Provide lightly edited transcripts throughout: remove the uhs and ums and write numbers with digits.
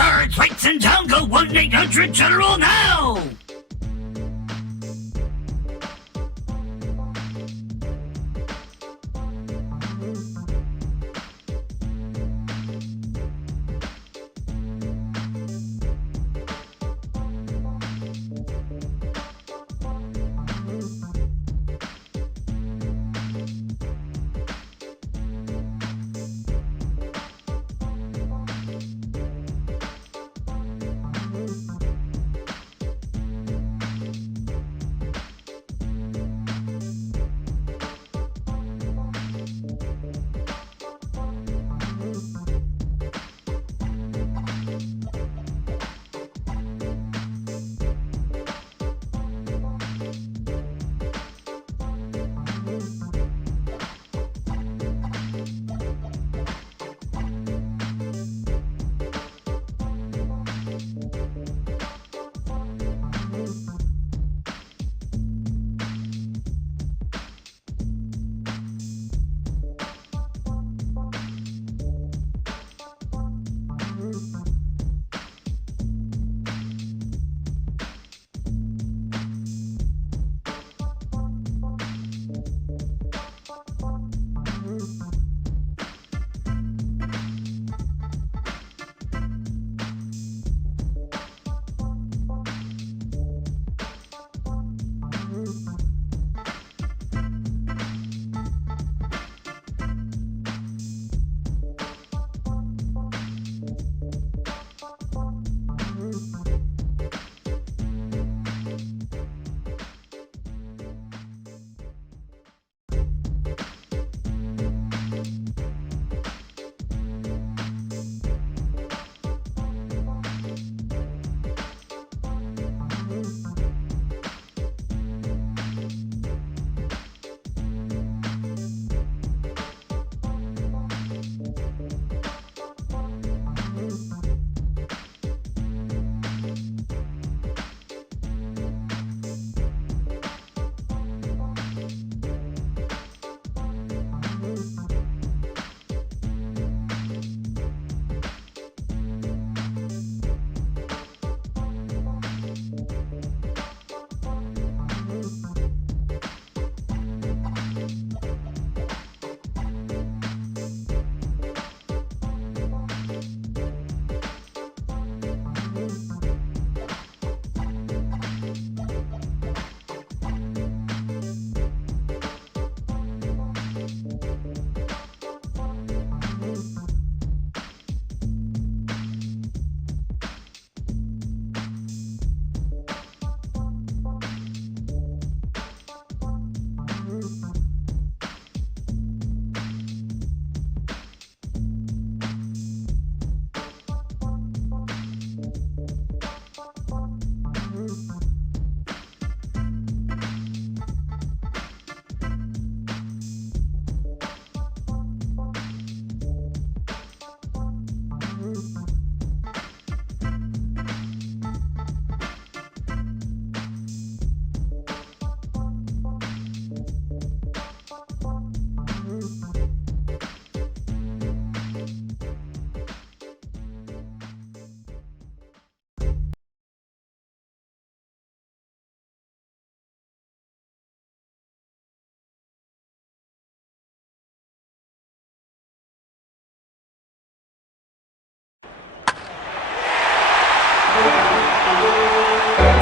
insurance rates in town. Go 1-800-GENERAL now!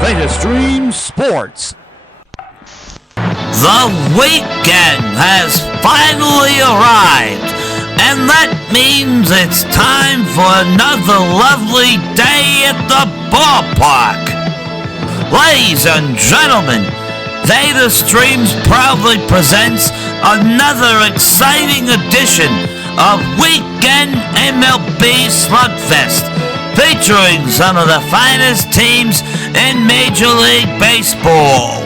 VedaStreams Sports. The weekend has finally arrived, and that means it's time for another lovely day at the ballpark. Ladies and gentlemen, VedaStreams proudly presents another exciting edition of Weekend MLB Slugfest, featuring some of the finest teams in Major League Baseball.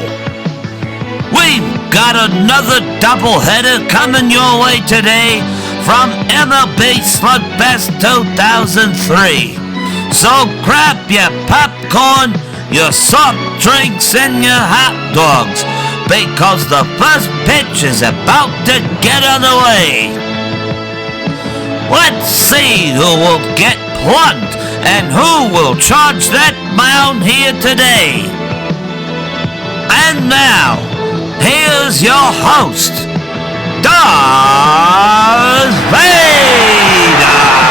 We've got another doubleheader coming your way today from MLB Slugfest 2003. So grab your popcorn, your soft drinks, and your hot dogs, because the first pitch is about to get underway. Let's see who will get plugged And who will charge that mound here today? And now, here's your host, Darth Veda!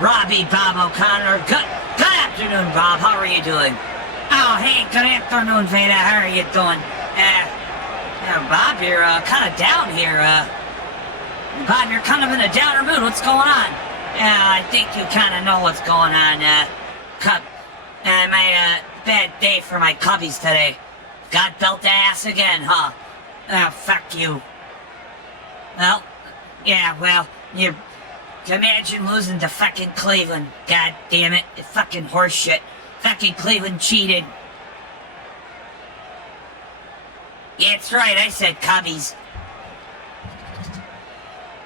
Robbie Bob O'Connor. Good afternoon, Bob. How are you doing? Oh, hey, good afternoon, Veda. How are you doing? Bob, you're kind of down here. Bob, you're kind of in a downer mood. What's going on? I think you kind of know what's going on. My bad day for my Cubbies today. Got dealt the ass again, huh? Oh, fuck you. Well, yeah, well, you imagine losing to fucking Cleveland. God damn it. Fucking horse shit. Fucking Cleveland cheated. Yeah, that's right, I said Cubbies.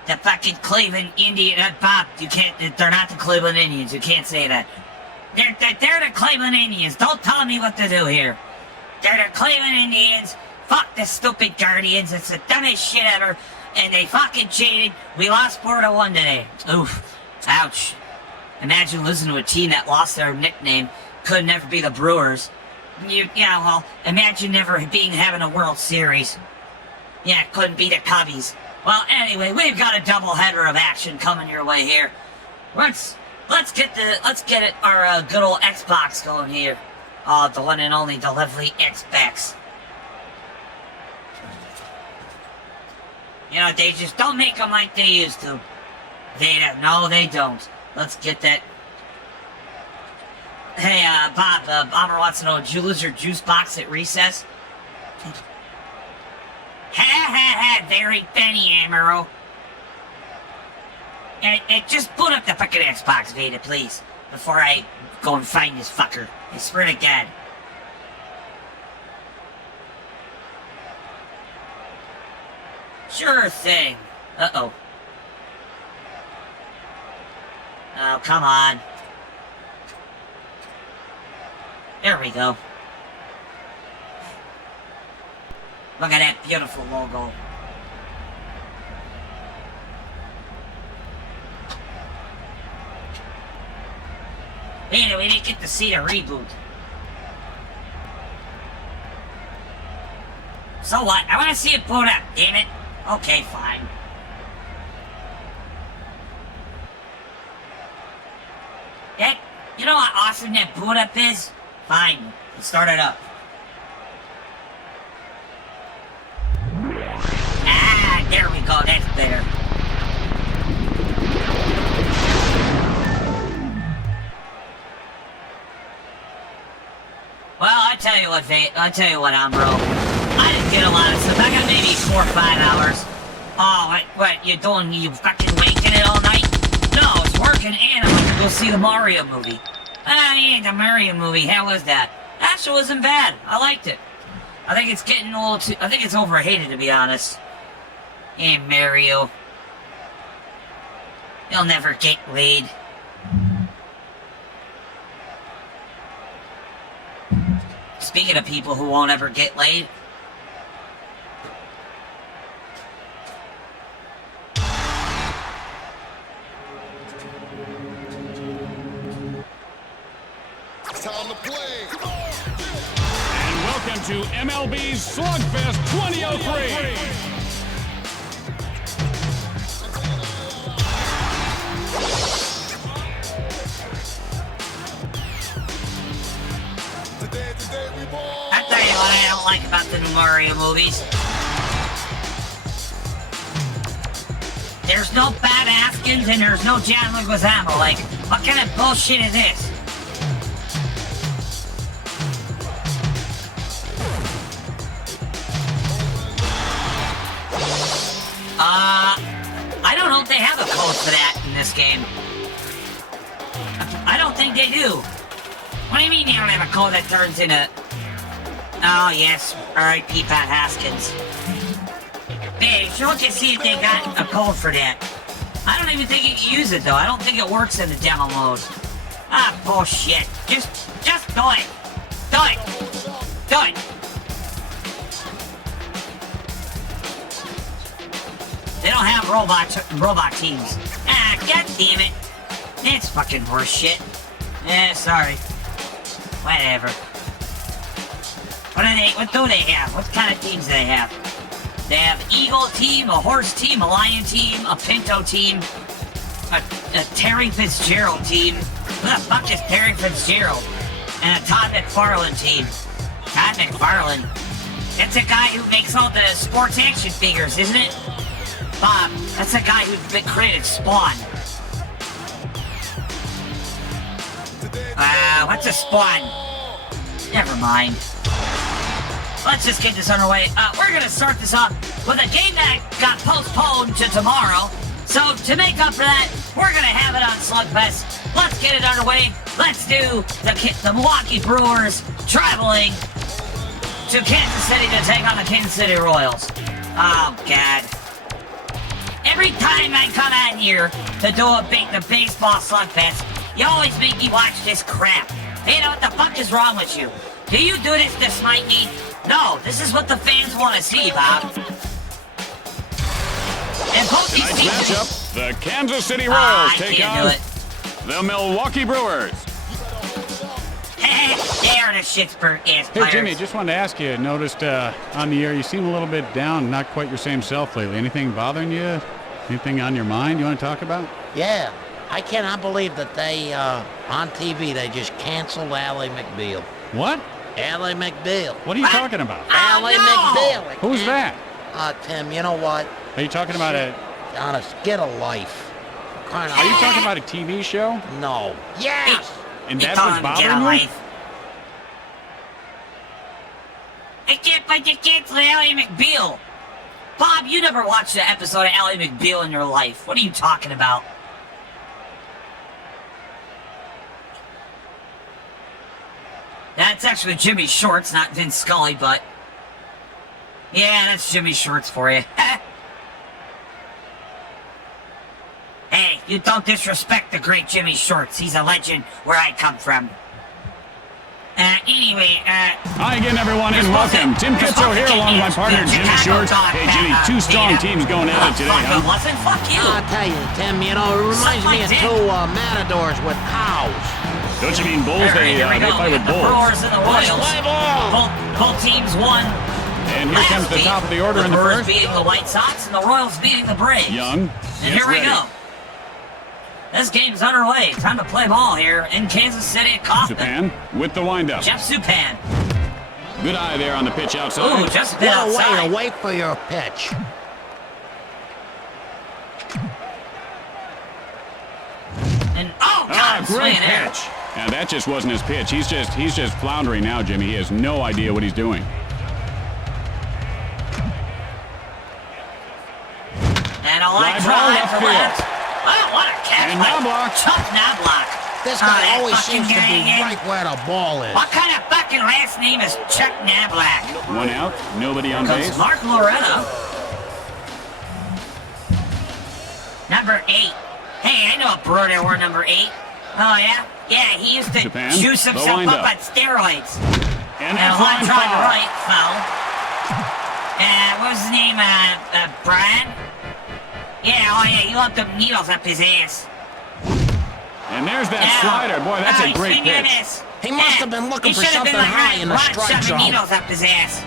The fucking Cleveland Indian... Bob, you can't... They're not the Cleveland Indians. You can't say that. They're the Cleveland Indians. Don't tell me what to do here. They're the Cleveland Indians. Fuck the stupid Guardians. It's the dumbest shit ever. And they fucking cheated. We lost 4-1 today. Oof. Ouch. Imagine losing to a team that lost their nickname. Could never be the Brewers. Yeah, well, imagine never having a World Series. Yeah, couldn't be the Cubbies. Well, anyway, we've got a doubleheader of action coming your way here. Let's get our good old Xbox going here. Oh, the one and only, the lovely Xbox. You know, they just don't make them like they used to. No, they don't. Let's get that. Hey, Bob, Bomber wants to know, did you lose your juice box at recess? Ha, very funny, Amaro. Just boot up the fucking Xbox, Veda, please. Before I go and find this fucker. I swear to God. Sure thing. Uh-oh. Oh, come on. There we go. Look at that beautiful logo. Veda, we didn't get to see the reboot. So what? I want to see it boot up, damn it. Okay, fine. You know how awesome that boot up is? Fine, let's start it up. Ah, there we go, that's better. Well, I tell you what, Ambro. I didn't get a lot of stuff. I got maybe 4 or 5 hours. Oh, what you doing? You fucking wanking it all night? No, it's working and I'm gonna go see the Mario movie. The Mario movie, how was that? Actually wasn't bad. I liked it. I think it's getting a little too... I think it's overhated, to be honest. And Mario. You'll never get laid. Speaking of people who won't ever get laid... It's time And welcome to MLB Slugfest 2003. I'll tell you what I don't like about the new Mario movies. There's no Bob Hoskins and there's no John Leguizamo. Like, what kind of bullshit is this? I don't know if they have a code for that in this game. I don't think they do. What do you mean you don't have a code that turns into... Oh, yes. R.I.P. Pat Haskins. Hey, sure look and see if they got a code for that. I don't even think you can use it, though. I don't think it works in the demo mode. Ah, bullshit. Just do it. Do it. Do it. They don't have robot teams. Ah, god damn it. It's fucking horse shit. Sorry. Whatever. What do they have? What kind of teams do they have? They have Eagle team, a horse team, a lion team, a pinto team, a Terry Fitzgerald team. Who the fuck is Terry Fitzgerald? And a Todd McFarlane team. Todd McFarlane. That's a guy who makes all the sports action figures, isn't it? Bob, that's the guy who created Spawn. What's a Spawn? Never mind. Let's just get this underway. We're gonna start this off with a game that got postponed to tomorrow. So to make up for that, we're gonna have it on Slugfest. Let's get it underway. Let's do the Milwaukee Brewers traveling to Kansas City to take on the Kansas City Royals. Oh, God. Every time I come out here to do the baseball Slugfest, you always make me watch this crap. Hey, you know what the fuck is wrong with you? Do you do this to smite me? No, this is what the fans want to see, Bob. And both these teams... Matchup, the Kansas City Royals take on the Milwaukee Brewers. They are the Shittsburg ass players. Hey, Jimmy, just wanted to ask you, noticed on the air you seem a little bit down, not quite your same self lately. Anything bothering you? Anything on your mind you want to talk about? Yeah, I cannot believe that they, on TV, they just canceled Ally McBeal. What? Ally McBeal. What are you talking about? Ally McBeal. Who's that? Tim, you know what? Are you talking about a... Honest, get a life. Are you talking about a TV show? No. Yes! And that's what's bothering you? I can't find the cancel Ally McBeal. Bob, you never watched an episode of Ally McBeal in your life. What are you talking about? That's actually Jimmy Shorts, not Vince Scully, but... Yeah, that's Jimmy Shorts for you. Hey, you don't disrespect the great Jimmy Shorts. He's a legend where I come from. Anyway, Hi again, everyone, and welcome. Tim Kitzo here, along with my partner, Jimmy Shorts. Hey, Jimmy, two strong teams going at it today, huh? Fuck you. I'll tell you, Tim, you know, it reminds me of two matadors with cows. Don't you mean bulls? They fight with The bulls. Brewers and the Royals. Both teams won. And here comes the top of the order in the Brewers first. beating the White Sox and the Royals beating the Braves. Young. And here we go. This game's underway. Time to play ball here in Kansas City at Kauffman. Japan with the windup. Jeff Supan. Good eye there on the pitch outside. Ooh, just a bit outside. Wait for your pitch. And God, great swinging there. pitch. Now that just wasn't his pitch. He's just floundering now, Jimmy. He has no idea what he's doing. And a line Fly ball drive left for field. left. Oh, what a catch And by Knobloch. Chuck Knobloch. This Oh, guy that always fucking seems to guy be again. right where the ball is. What kind of fucking last name is Chuck Knobloch? One out, nobody on Comes base. Mark Loretta. Number 8. Hey, I know a brewer that wore number 8. Oh, yeah? Yeah, he used to Japan, juice the himself up windup. on steroids. And And a that's line line drive to foul. right, foul. What was his name? Brian? Yeah, oh yeah, he lumped them needles up his ass. And there's that Yeah. slider. Boy, that's a Nice, great swing and a pitch. miss. He must have been looking He for should have something been like high in the strike shoving zone. needles up his ass.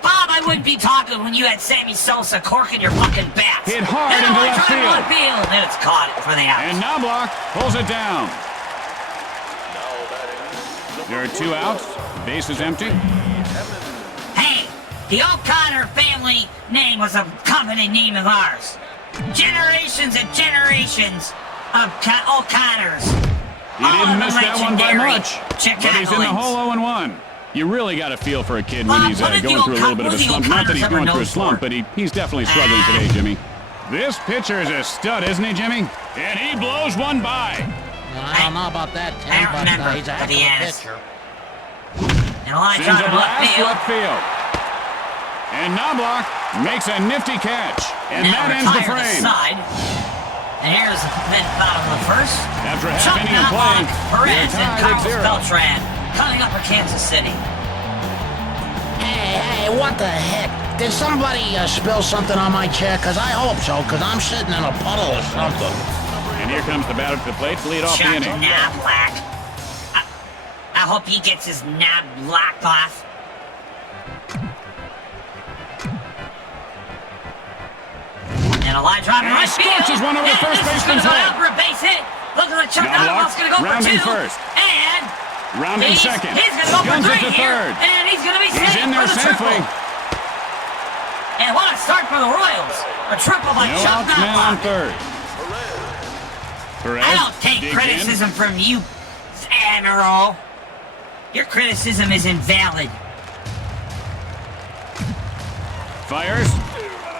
Bob, I wouldn't be talking when you had Sammy Sosa corking your fucking bats. Hit hard into left field. And it's caught for the out. And Knobloch pulls it down. There are 2 outs. Base is empty. Hey, the O'Connor family name was a company name of ours. Generations and generations of O'Connors. He didn't miss that one by much, but he's in the Chicagoans. whole 0-1. You really got to feel for a kid when Bob, he's what did going the through a little bit of a slump. Not that he's O'Connors going through a ever slump, known but he's definitely struggling today, Jimmy. This pitcher is a stud, isn't he, Jimmy? And he blows one by. I don't know about that, Tim, I don't but remember, he's a but heck he of a is. pitcher. And a line Sends drive it to left field. left field. And Knobloch makes a nifty catch. And Now that ends the retire frame. Side. And here's the bottom of the first. After a half Chuck inning of play, Perez they're and tied at Carlos 0. Beltran coming up for Kansas City. Hey, what the heck? Did somebody spill something on my chair? Because I hope so, because I'm sitting in a puddle or something. And here comes the batter to the plate to lead off the Chuck inning. Knobloch. I hope he gets his knob locked off. And a line drive in And right he field. scorches one over the And first this is gonna baseman's go head. out for a base hit. Look at the Chuck Knobloch Knobloch's going to go for rounding 2. first. And Rounding he's second. going to go for Guns 3 it to here. third. And he's going to be He's safe in there for the safely. triple. And what a start for the Royals. A triple by No Chuck outs, man on Knobloch. third. Perez I don't take digs criticism from you, Admiral. Your criticism is invalid. Fires.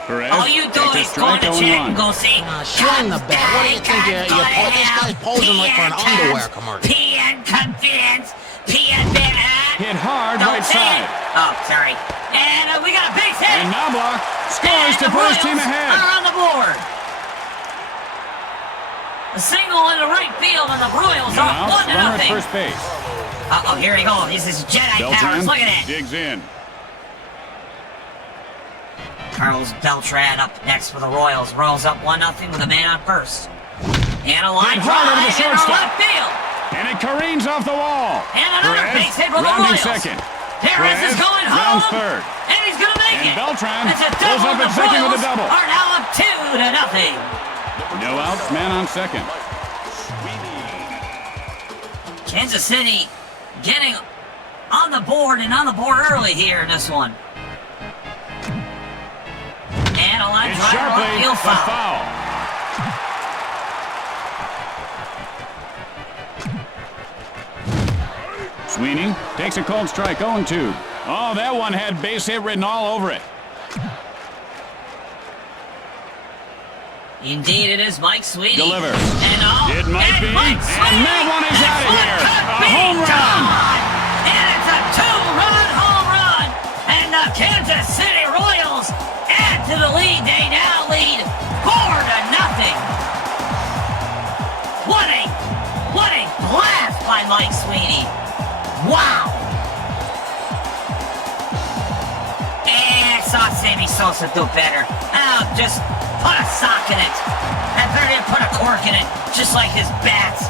Perez All you do takes a is go strike, to check 0-1. and go see. Swing the bat. What do you think this guy's posing like for an underwear commercial? PN Convenience. PN Bad. Hit hard Don't right say side. it. Oh, sorry. And we got a base hit. And Knobloch scores And to the put his team Royals ahead. are on the board. A single in the right field, and the Royals No are outs, 1-0. runner at first base. Uh-oh, here he goes. This is Jedi powers. Beltran Look at that. digs in. Carlos Beltran up next for the Royals. Royals up 1-0 with a man on first. And a line Hit hard drive over the into shortstop. left field. And it careens off the wall. And another Perez base hit for the rounding Royals. second. Perez is going home. rounds third. And he's going to make And it. Beltran It's a pulls double. up at The second with a Royals double. are now up 2-0. No outs, man on second. Kansas City getting on the board and on the board early here in this one. And a line It's drive sharply left a field foul. foul. Sweeney takes a cold strike, 0-2. Oh, that one had base hit written all over it. Indeed, it is Mike Sweeney. Delivers. And It might be. Mike And Sweeney that one is is out of what here. could A be home run. done. And it's a 2-run home run. And the Kansas City Royals add to the lead. They now lead 4-0. What a blast by Mike Sweeney. Wow. And I saw Sammy Sosa do better. Oh, just put a sock in it. I better didn't put a cork in it, just like his bats.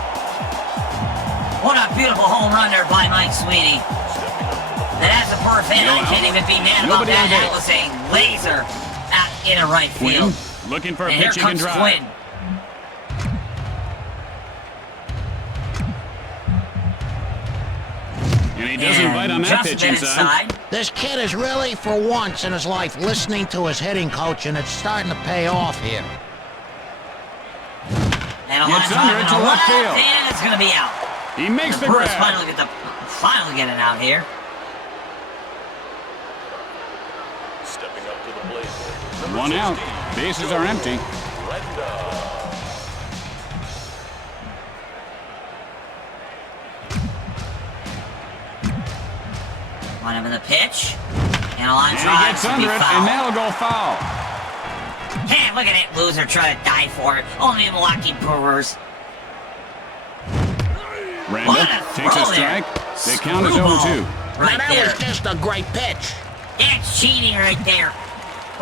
What a beautiful home run there by Mike Sweeney. And as a Brewer fan, I can't even be mad about Nobody that. on That base. was a laser out in a right Quinn field. looking for a And here pitch he can comes drive. Quinn. And he doesn't bite on that Just pitch been inside. This kid is really, for once in his life, listening to his hitting coach, and it's starting to pay off here. And a Gets line under drive it in to the left field. And it's going to be out. He makes the Brewers grab. finally get it out here. One out. Bases are empty. Line up in the pitch. And a line And he drive gets to be under it, fouled. and that'll go foul. Hey, look at that loser trying to die for it. Only Milwaukee Brewers. Randall What a takes a throw there. strike. They count as Screwball 0-2. Right now, that there. was just a great pitch. That's cheating right there.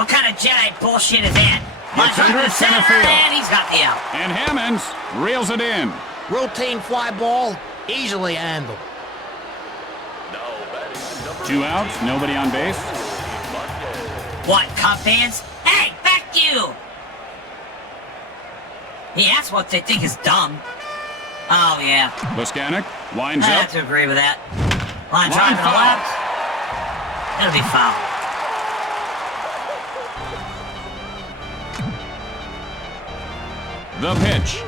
What kind of Jedi bullshit is that? Gets Line under drive it, to center field. And he's got the out. And Hammonds reels it in. Routine fly ball, easily handled. 2 outs, nobody on base. What, Cub fans? Hey, back you! Yeah, that's what they think is dumb. Oh, yeah. Leskanic winds I up. have to agree with that. Line drive to the foul. left. That'll be foul. The pitch.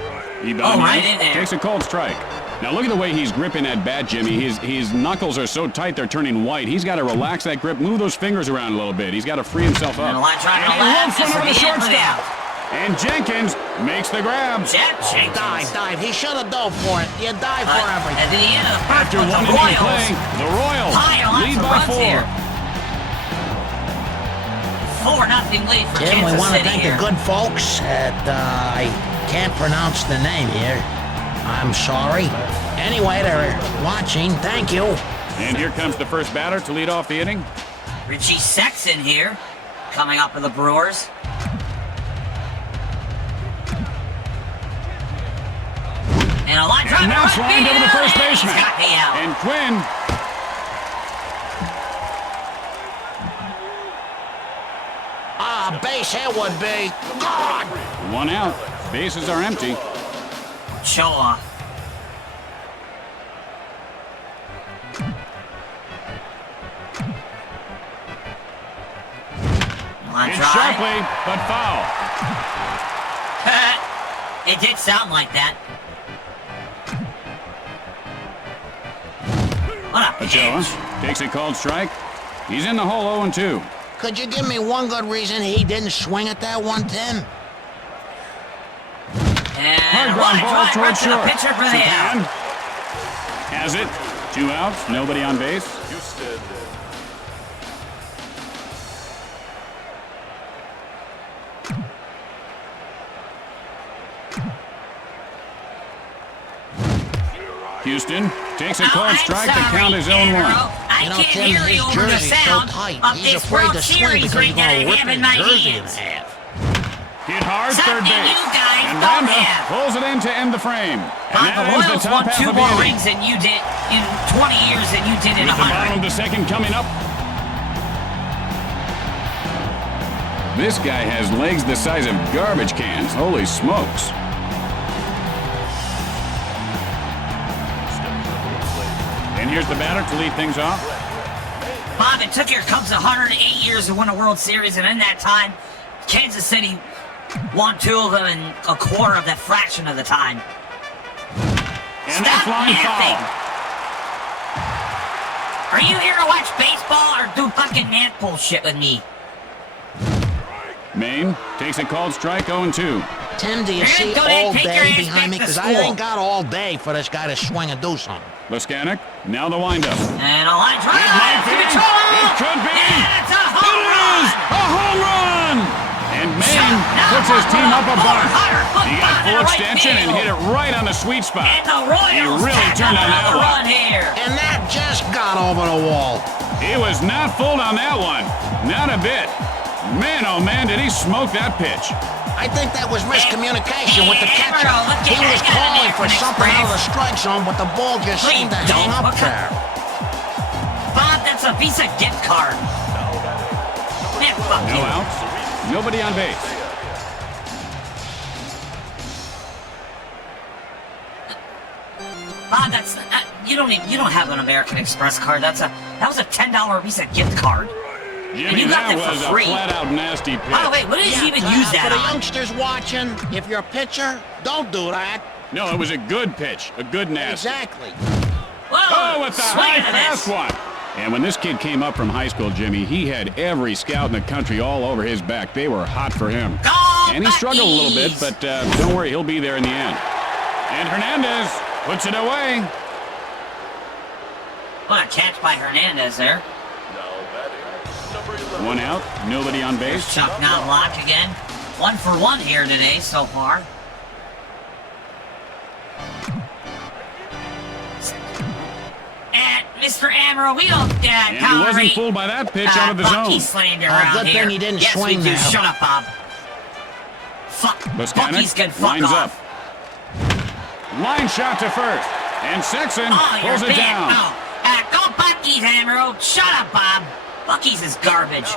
Oh, right in there. Takes a cold strike. Now look at the way he's gripping that bat, Jimmy. His knuckles are so tight they're turning white. He's got to relax that grip, move those fingers around a little bit. He's got to free himself up. And a line drive to the And he left. lumps one This over will the be it for the shortstop. out. And Jenkins makes the grab. Jenkins. Dive. He should have dove for it. You dive for At everything. the end of the first After with one the inning Royals. play, the Royals Pile on lead some by runs 4. here. 4-0 lead for Tim, we Kansas want to City thank here. the good folks at, I can't pronounce the name here. I'm sorry. Anyway, they're watching. Thank you. And here comes the first batter to lead off the inning. Richie Sexton here, coming up for the Brewers. And a line drive. And that's right lined over the first field, and baseman. he's got the out. And Quinn. Base hit would be gone. 1 out. Bases are empty. Show off. Line It's drive. sharply, but foul. It did sound like that. What a Jones pitch. takes a called strike. He's in the hole 0-2. Could you give me one good reason he didn't swing at that one, Tim? And Hard a ground line ball drive towards right to the short. pitcher for the Japan out. has it. 2 outs, nobody on base. Houston takes a called strike. The count is 0-1. I You know, can't Tim, hear his you over the jersey's so sound tight. of He's this afraid World to swing Series because ring he's that I gonna rip have in his my jersey in hands. half. Hit hard, Something third base. you guys And don't Randa have. pulls it in to end the frame. Bob, And the that ends the Royals top won half 2 of the more inning. rings than you did in 20 years than you did in With the bottom 100. of the second coming up. This guy has legs the size of garbage cans. Holy smokes. And here's the batter to lead things off. Bob, it took your Cubs 108 years to win a World Series, and in that time, Kansas City won 2 of them in a quarter of that fraction of the time. And that's line foul. Are you here to watch baseball or do fucking net bullshit with me? Maine takes a called strike 0-2. Tim, do you Man, see go ahead, all take your day ass behind me? back to Because I school. ain't got all day for this guy to swing and do something. Leskanic, now the windup. And a line drive. It might be. It could be. And it's a It home run. is a home run! And Maine puts his team up a buck. He got full extension and hit it right on the sweet spot. And the Royals He really tack turned on that another one. run here. And that just got over the wall. He was not fooled on that one. Not a bit. Man, oh man, did he smoke that pitch. I think that was miscommunication with the catcher. Emerald, look He at was that guy calling there for from something out of the Express. strike zone, but the ball just Please seemed to don't. hang up What kind- there. Bob, that's a Visa gift card. Man, fuck No you. outs, nobody on base. Bob, that's you don't have an American Express card. That was a $10 Visa gift card. Jimmy, you got that that for was a free. flat-out nasty pitch. By the way, what did you even use For that the on? youngsters watching, if you're a pitcher, don't do that. No, it was a good pitch, a good nasty. Exactly. Whoa, Oh, with the swing high and a fast miss. one. And when this kid came up from high school, Jimmy, he had every scout in the country all over his back. They were hot for him. Go, And he struggled a little bit, Buckies. but don't worry, he'll be there in the end. And Hernandez puts it away. What a catch by Hernandez there. 1 out, nobody on base. Chuck Knobloch again. 1 for 1 here today so far. And Mr. Amaro, we don't And he wasn't tolerate fooled by that pitch out of the Bucky zone. slander around good here. thing he didn't yes, swing we do. now. Shut up, Bob. Fuck. Leskanic Bucky's can fuck lines off. up. Line shot to first. And Sexton Oh, you're pulls it big. down. Oh. Go Buckies. Bucky's, Amaro. Shut up, Bob. Bucky's is garbage.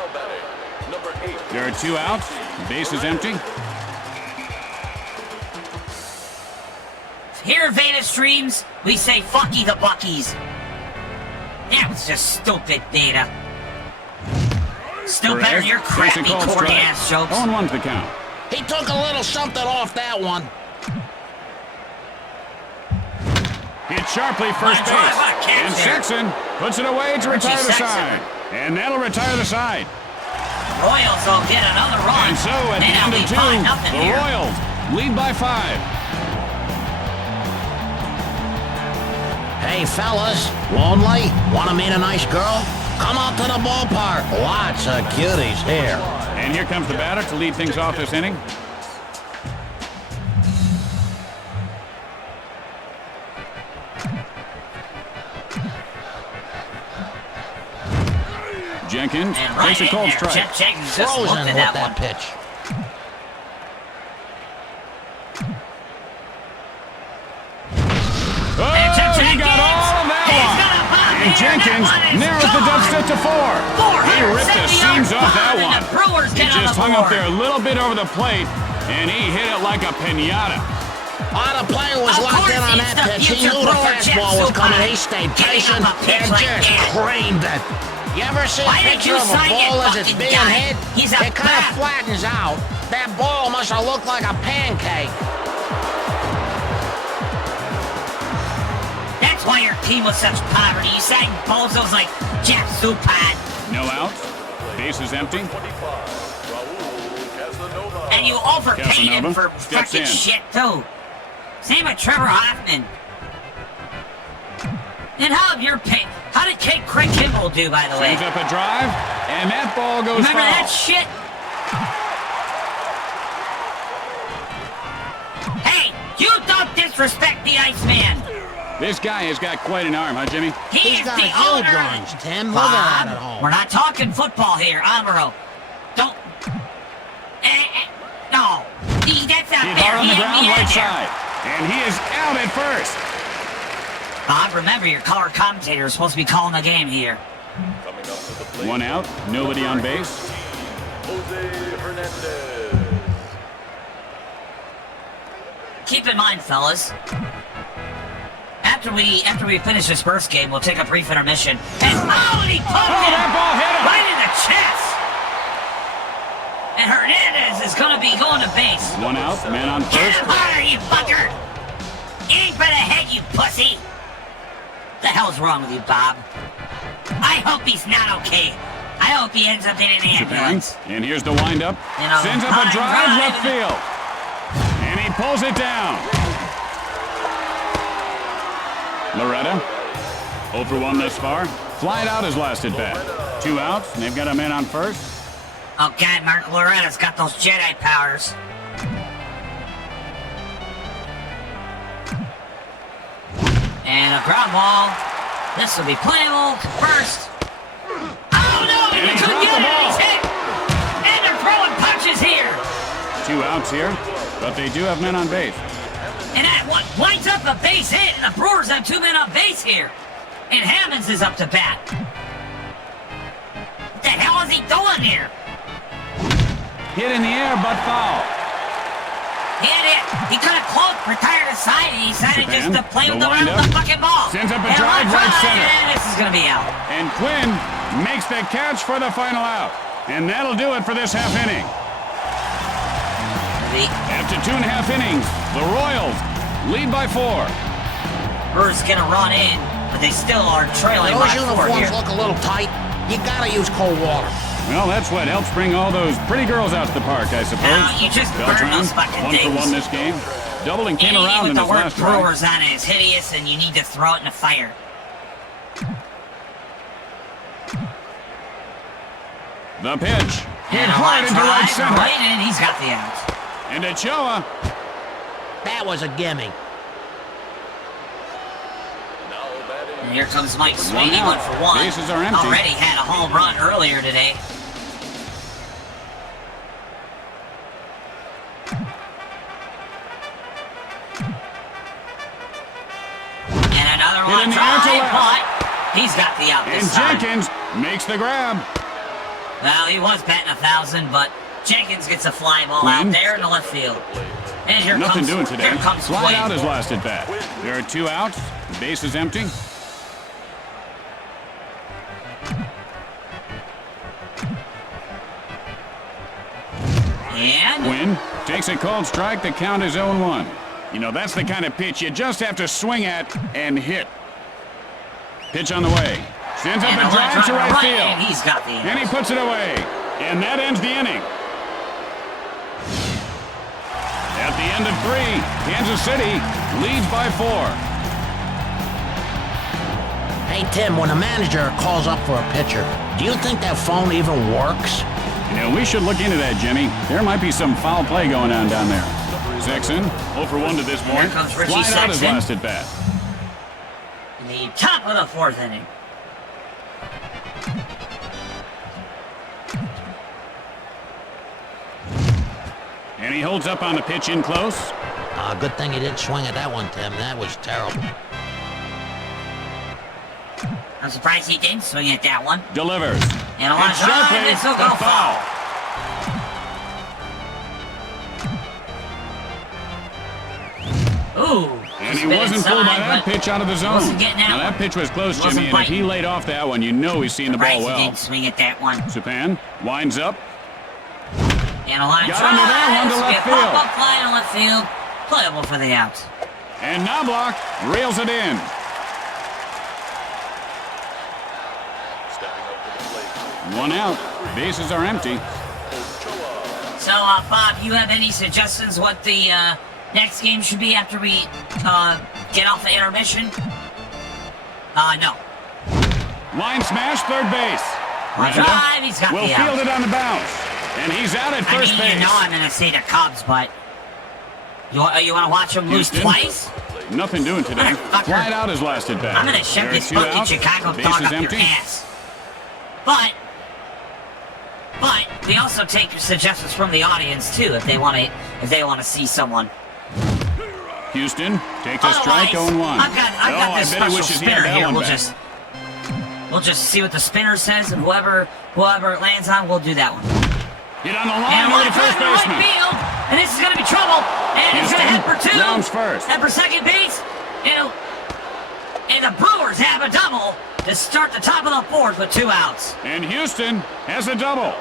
There are 2 outs. Base is empty. Here at VedaStreams, we say fucky the Buckies. That was just stupid, Veda. Still better than your crappy, corny-ass jokes. 0-1's the count. He took a little something off that one. Hit sharply first base. And Sexton puts it away to retire the side. And that'll retire the side. Royals will get another run. And so at the end of 2, the Royals lead by 5. Hey, fellas, lonely? Want to meet a nice girl? Come out to the ballpark. Lots of cuties here. And here comes the batter to lead things off this inning. Jenkins takes a cold strike. Jenkins just Frozen looked with at that pitch. Oh, he got all of that one. And Jenkins narrows the deficit to 4. He ripped the seams off that one. He just hung up there a little bit over the plate, and he hit it like a piñata. The player was locked in on that pitch. He knew the fastball was coming. He stayed patient and just creamed it. You ever see a picture of a ball as it's being hit? It kind of flattens out. That ball must have looked like a pancake. That's why your team was such poverty. You sang bozos like Jeff Supad. No outs. Base is empty. And you overpaid him for Steps fucking in. shit, too. Same with Trevor Hoffman. And how did Craig Kimball do, by the way? Sends up a drive, and that ball goes Remember foul. that shit? Hey, you don't disrespect the Iceman. This guy has got quite an arm, huh, Jimmy? He's got the huge owner. arms, Tim. Look at that at home. We're not talking football here, Amaro. Don't. No. That's not Hit fair. hard on the He ground, had right there. side. And he is out at first. Bob, remember your color commentator is supposed to be calling the game here. 1 out, nobody on base. Keep in mind, fellas, after we finish this first game, we'll take a brief intermission. And he poked him that ball hit him. right in the chest. And Hernandez is going to be going to base. 1 out, man on Get first. him harder, you fucker! Aim for the head, you pussy! The hell's wrong with you, Bob? I hope he's not okay. I hope he ends up in an ambulance. And here's the windup. You know, Sends up a high drive drive. left field. And he pulls it down. Loretta, 0 for 1 thus far. Flied out his last at bat. 2 outs, and they've got a man on first. Oh, God, Mark Loretta's got those Jedi powers. And a ground ball. This will be playable to first. Oh, no! And he couldn't dropped get the it! ball. He's hit! And they're throwing punches here! 2 outs here, but they do have men on base. And that one winds up a base hit, and the Brewers have 2 men on base here. And Hammonds is up to bat. What the hell is he doing here? Hit in the air, but foul. Hit it. He could have retired aside, and he decided just to play the with the windup. fucking ball. Sends up a And drive one right drive, center. and this is going to be out. And Quinn makes the catch for the final out. And that'll do it for this half inning. After 2.5 innings, the Royals lead by 4. Brewers going to run in, but they still are trailing by Those 4 uniforms here. look a little tight. You gotta use cold water. Well, that's what helps bring all those pretty girls out to the park, I suppose. No, you just burn Beltran, those fucking 1 things. for 1 this game. Doubling came Anything around with in the this word last drive. Brewers on it is hideous, and you need to throw it in the fire. The pitch. Hit And a hard into right drive, center. right in, he's got the out. And Ochoa. That was a gimme. And here comes Mike Sweeney, out. 1 for 1. Bases are empty. Already had a home run earlier today. And another Hit one in the air to drive, left. but He's got the out this And time. Jenkins makes the grab. Well, he was batting 1,000, but Jenkins gets a fly ball out there in the left field. And here Nothing comes, doing today. Here comes Fly out Wade. his last at bat. There are 2 outs. Base is empty. And Quinn takes a called strike. The count is 0-1. You know, that's the kind of pitch you just have to swing at and hit. Pitch on the way. Sends up and a the line drive to right and field. he's got the And he puts it away. And that ends the inning. At the end of 3, Kansas City leads by 4. Hey, Tim, when a manager calls up for a pitcher, do you think that phone even works? You know, we should look into that, Jimmy. There might be some foul play going on down there. Sexton, 0 for 1 to this point. Here comes Richie Flied out his Sexton. last at bat. In the top of the 4th inning. And he holds up on the pitch in close. Good thing you didn't swing at that one, Tim. That was terrible. I'm surprised he didn't swing at that one. Delivers. And a line sharply, drive, this will the go foul. Ooh. And he spin wasn't fooled by inside, that but pitch out of the zone. wasn't getting that Now that one. pitch was close, Wasn't Jimmy, and if he biting. laid off that one, you know he's seen the ball Surprised he well. didn't swing at that one. Supan winds up. And a line Got drive. under that one to left Skip field. Pop-up fly to left field. Playable for the out. And Knobloch reels it in. One out. Bases are empty. So, Bob, you have any suggestions what the next game should be after we get off the intermission? No. Line smash, third base. Line drive, he's got will the field out. it on the bounce. And he's out at first base. You know I'm going to say the Cubs, but you want to watch them lose Houston. twice? Nothing doing today. Motherfucker. Flied out his last at bat. I'm going to shove There are this 2 fucking outs. Chicago Base dog is up empty. your ass. But we also take suggestions from the audience too if they want to see someone. Houston takes a strike, 0-1. I've got this I bet he special wishes he had spinner that here. one We'll back. just see what the spinner says, and whoever it lands on, we'll do that one. Hit on the line And over one the drive first to right baseman. field, and this is going to be trouble. And he's going to head for 2. Rounds first. Head for second base. And the Brewers have a double to start the top of the 4th with 2 outs. And Houston has a double.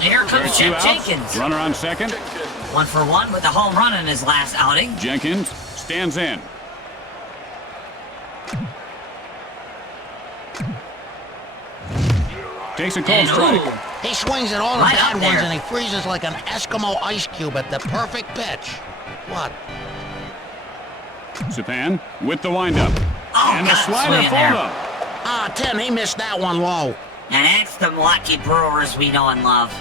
Here comes There are 2 Jeff outs. Jenkins. Runner on second. 1 for 1 with a home run in his last outing. Jenkins stands in. Takes a cold And, strike. ooh, He swings at all the Right bad up ones there. and he freezes like an Eskimo ice cube at the perfect pitch. What? Supan with the windup. Oh, And a God, slider swing in there. full-up. Tim, he missed that one low. And that's the Milwaukee Brewers we know and love.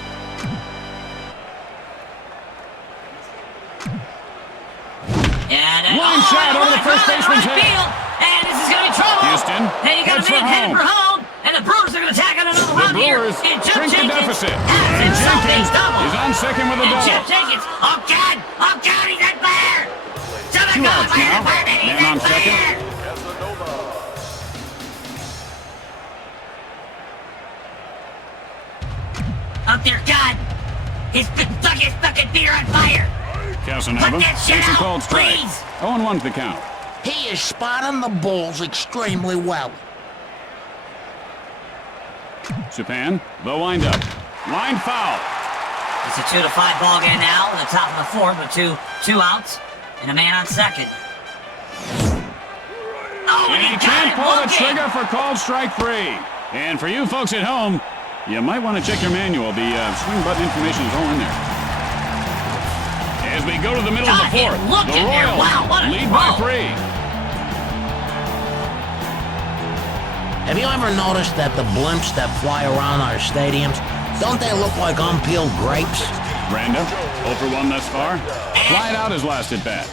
And Line shot over the first baseman's head. field, and this is going to be trouble. Houston And you got heads a man for heading home. for home. And the Brewers are going to tack on another The run here. Brewers And Jeff shrink the Jenkins deficit. has And himself a Jenkins double. is on second with a And double. Jeff Jenkins, oh God, he's on fire. To the 2 goal, outs fire now. department, he's Man on second. fire. Up there, God. His fucking feet are on fire. Casanova Put that shit takes a out, cold strike. please. 0-1's the count. He is spotting the balls extremely well. Supan, the windup. Line foul. It's a 2-5 ball game now. The top of the 4th with two outs and a man on second. Oh, And he got can't it pull the looking. trigger for called strike 3. And for you folks at home, you might want to check your manual. The swing button information is all in there. As we go to the middle of the Got him 4th, looking the there. Royals Wow, what a lead by throw. 3. Have you ever noticed that the blimps that fly around our stadiums, don't they look like unpeeled grapes? Randa, 0 for 1 thus far. Flied out his last at bat.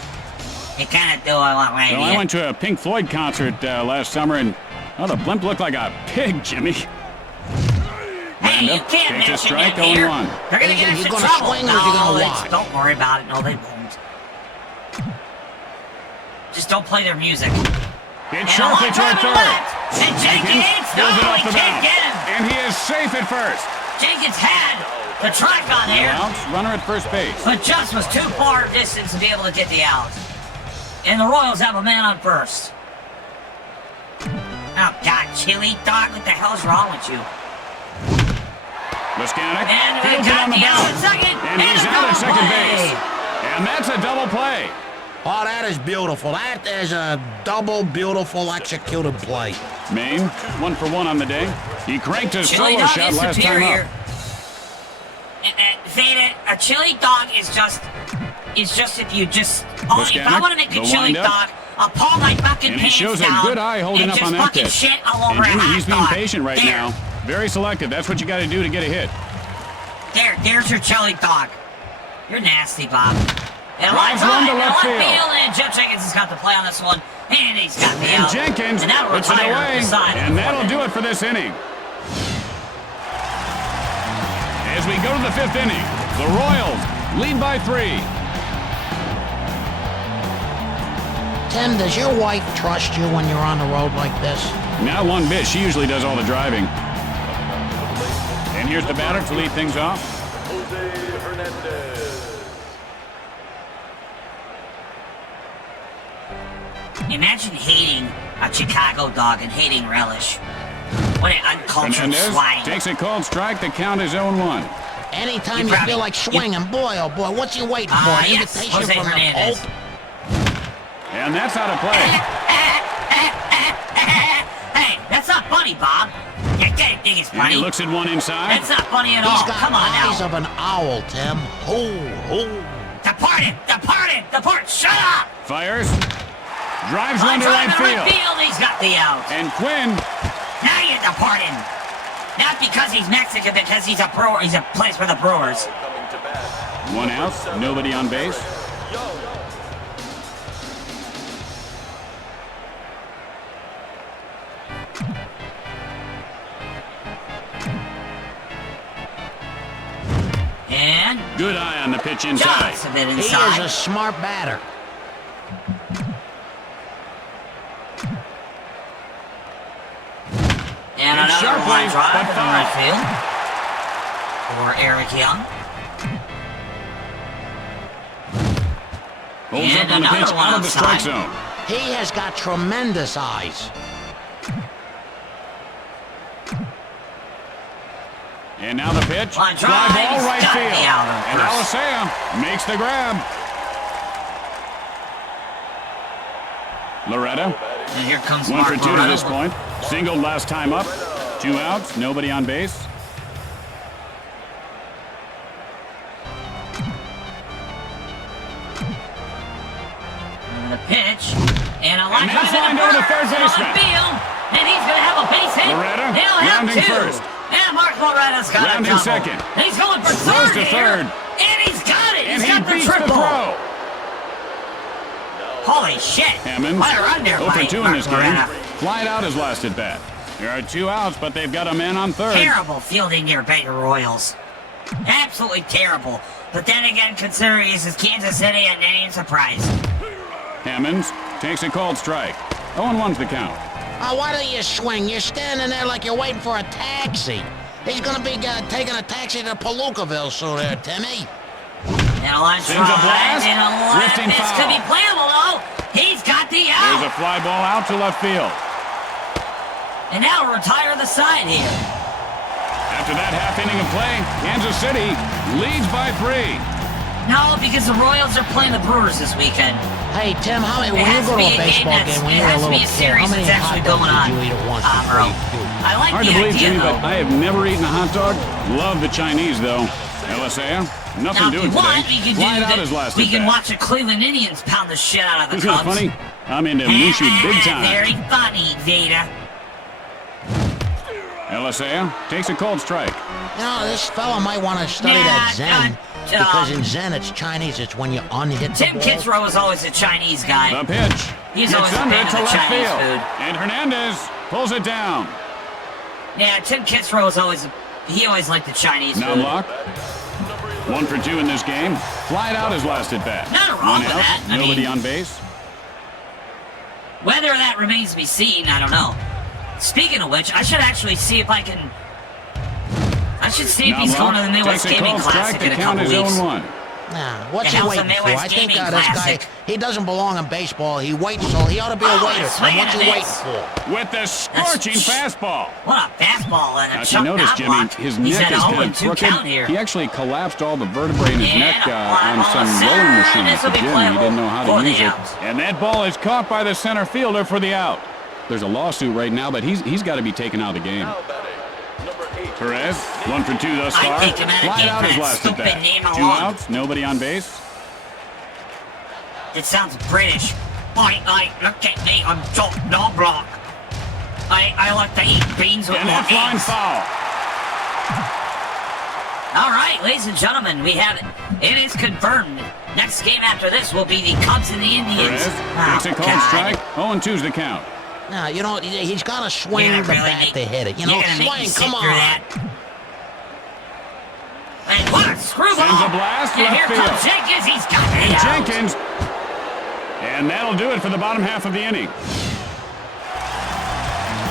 You kind of do I want right Well, here. I went to a Pink Floyd concert last summer, and the blimp looked like a pig, Jimmy. Hey, you Randa can't takes a mention strike, them here. 0-1. They're going to Is get he us in gonna trouble. swing or is he gonna it's- walk? Don't worry about it. No, they won't. Just don't play their music. Hit And a sharply long toward drive to third. left. And Jenkins, no, pulls it off he the can't mound. get him. And he is safe at first. Jenkins had the track on there, Outs, runner at first base. but just was too far distance to be able to get the out. And the Royals have a man on first. Oh, God, Chili Dog, what the hell's wrong with you? Leskanic And we fields it got on the the out mound. at second, And he's a out at double second play. base. And that's a double play. Oh, that is beautiful. That is a double beautiful executed play. Maine, 1 for 1 on the day. He cranked his Chili solo Dog shot is last time superior. up. Veda, a Chili Dog is just if you just, if I Leskanic, want to make a the Chili windup. Dog, I'll pull my fucking And he pants shows a down good eye holding and up just on that fucking pitch. shit all over And a Jimmy, hot he's being dog. patient right There. now. Very selective. That's what you got to do to get a hit. There's your Chili Dog. You're nasty, Bob. And Drives one to left field. and Jeff Jenkins has got the play on this one, and he's got the And out. Jenkins and that'll puts it retire away. the side. And that'll do it for this inning. As we go to the 5th inning, the Royals lead by 3. Tim, does your wife trust you when you're on the road like this? Not one bit. She usually does all the driving. And here's the batter to lead things off. Imagine hating a Chicago dog and hating relish. What an uncultured Hernandez swine. takes a called strike. The count is 0-1. Anytime You you, probably- feel like swinging, boy, oh boy, what's he waiting for? An Yes, invitation Jose from the Hernandez. Pope? And that's out of play. Hey, that's not funny, Bob. You can't think it's And funny. he looks at one inside. That's not funny at He's all. got Come on eyes now. of an owl, Tim. Depart it, shut up! Fires. Drives On one to drive right to right field. field, he's got the out. And Quinn. Now you depart him. Not because he's Mexican, because he's a Brewer. He's a plays for the Brewers. 1 out. Nobody on base. And Good eye on the pitch inside. John's a bit He is inside. a smart batter. And And another sharply, line drive but in the foul. right field for Eric Young. Holds And up on the another pitch one out of the strike outside. zone. He has got tremendous eyes. And now the pitch. Line Fly drive, ball he's right got field. the out on And first. Alicea makes the grab. Loretta, And here comes 1 for Mark 2 to Loretta. this point. Singled last time up. 2 outs, nobody on base. And the pitch. And a line And that's drive lined in over the to third first, and on baseman. the field. And he's going to have a base hit. Loretta, He'll have rounding 2. first. And Mark Loretta's got Rounding a double. second. And he's going for Throws third to here. third. And he's got it. And He's he got the beats the triple. throw. Holy shit. Hammonds, What a run there 0 for by 2 in Mark this game. Loretta. Flied out his last at bat. There are 2 outs, but they've got a man on third. Terrible fielding near Brewers-Royals. Absolutely terrible. But then again, considering this is Kansas City, and that ain't surprised. Hammonds takes a called strike. 0-1's the count. Oh, why don't you swing? You're standing there like you're waiting for a taxi. He's gonna be taking a taxi to Palookaville soon there, Timmy. And a line Sends a blast. and a line. Drifting This foul. could be playable, though. He's got the There's a out. fly ball out to left field. And now retire the side here. After that half inning of play, Kansas City leads by 3. No, because the Royals are playing the Brewers this weekend. Hey, Tim, when It you has go to to be a baseball that's- game when it you were a has to little be a kid, series how many that's hot actually dogs going on. did you eat at once Bro. before you puke? I like Hard the to believe, idea, Jimmy, though. but I have never eaten a hot dog. Love the Chinese, though. Alicea, nothing Now, if doing you today. want, we can Flied out do his last we at can bat. watch the Cleveland Indians pound the shit out of the Isn't that Cubs. funny? I'm into Mushu big time. Very funny, Veda. Alicea takes a cold strike. You know, this fella might want to study Yeah, that Zen. no, Because in Zen, it's Chinese. It's when you unhit the Tim ball. Kitzrow was always a Chinese guy. The pitch. He's Gets always a under fan it of to the left Chinese field. food. And Hernandez pulls it down. Yeah, Tim Kitzrow was always liked the Chinese Now food. Locke. 1 for 2 in this game. Flied out his last at bat. Nothing wrong 1 with out. that. I Nobody mean- on base. Whether that remains to be seen, I don't know. Speaking of which, I should actually see if I can... I should see if he's going to the Midwest Gaming Classic in a couple weeks. Nah, what's he waiting for? I think this guy, he doesn't belong in baseball. He waits, so he ought to be a waiter. And what's he waiting for? With the scorching fastball. What a fastball and a Now, chunk you notice, Jimmy, his neck is kind of crooked. He actually collapsed all the vertebrae in his neck on some rolling machine at the gym. He didn't know how to use it. And that ball is caught by the center fielder for the out. There's a lawsuit right now, but he's got to be taken out of the game. Perez, 1 for 2 thus far. Fly out his last at bat. 2 outs, nobody on base. It sounds British. I look at me, I'm Jock Knobloch. I like to eat beans with and my that's line eggs. foul. All right, ladies and gentlemen, we have it is confirmed. Next game after this will be the Cubs and the Indians. Perez takes a cold strike. 0-2's the count. No, you know, he's got to swing the bat to hit it. You know, swing, come on. And what a screwball! Sends a blast and left here field. comes Jenkins, he's got it And out. Jenkins. And that'll do it for the bottom half of the inning.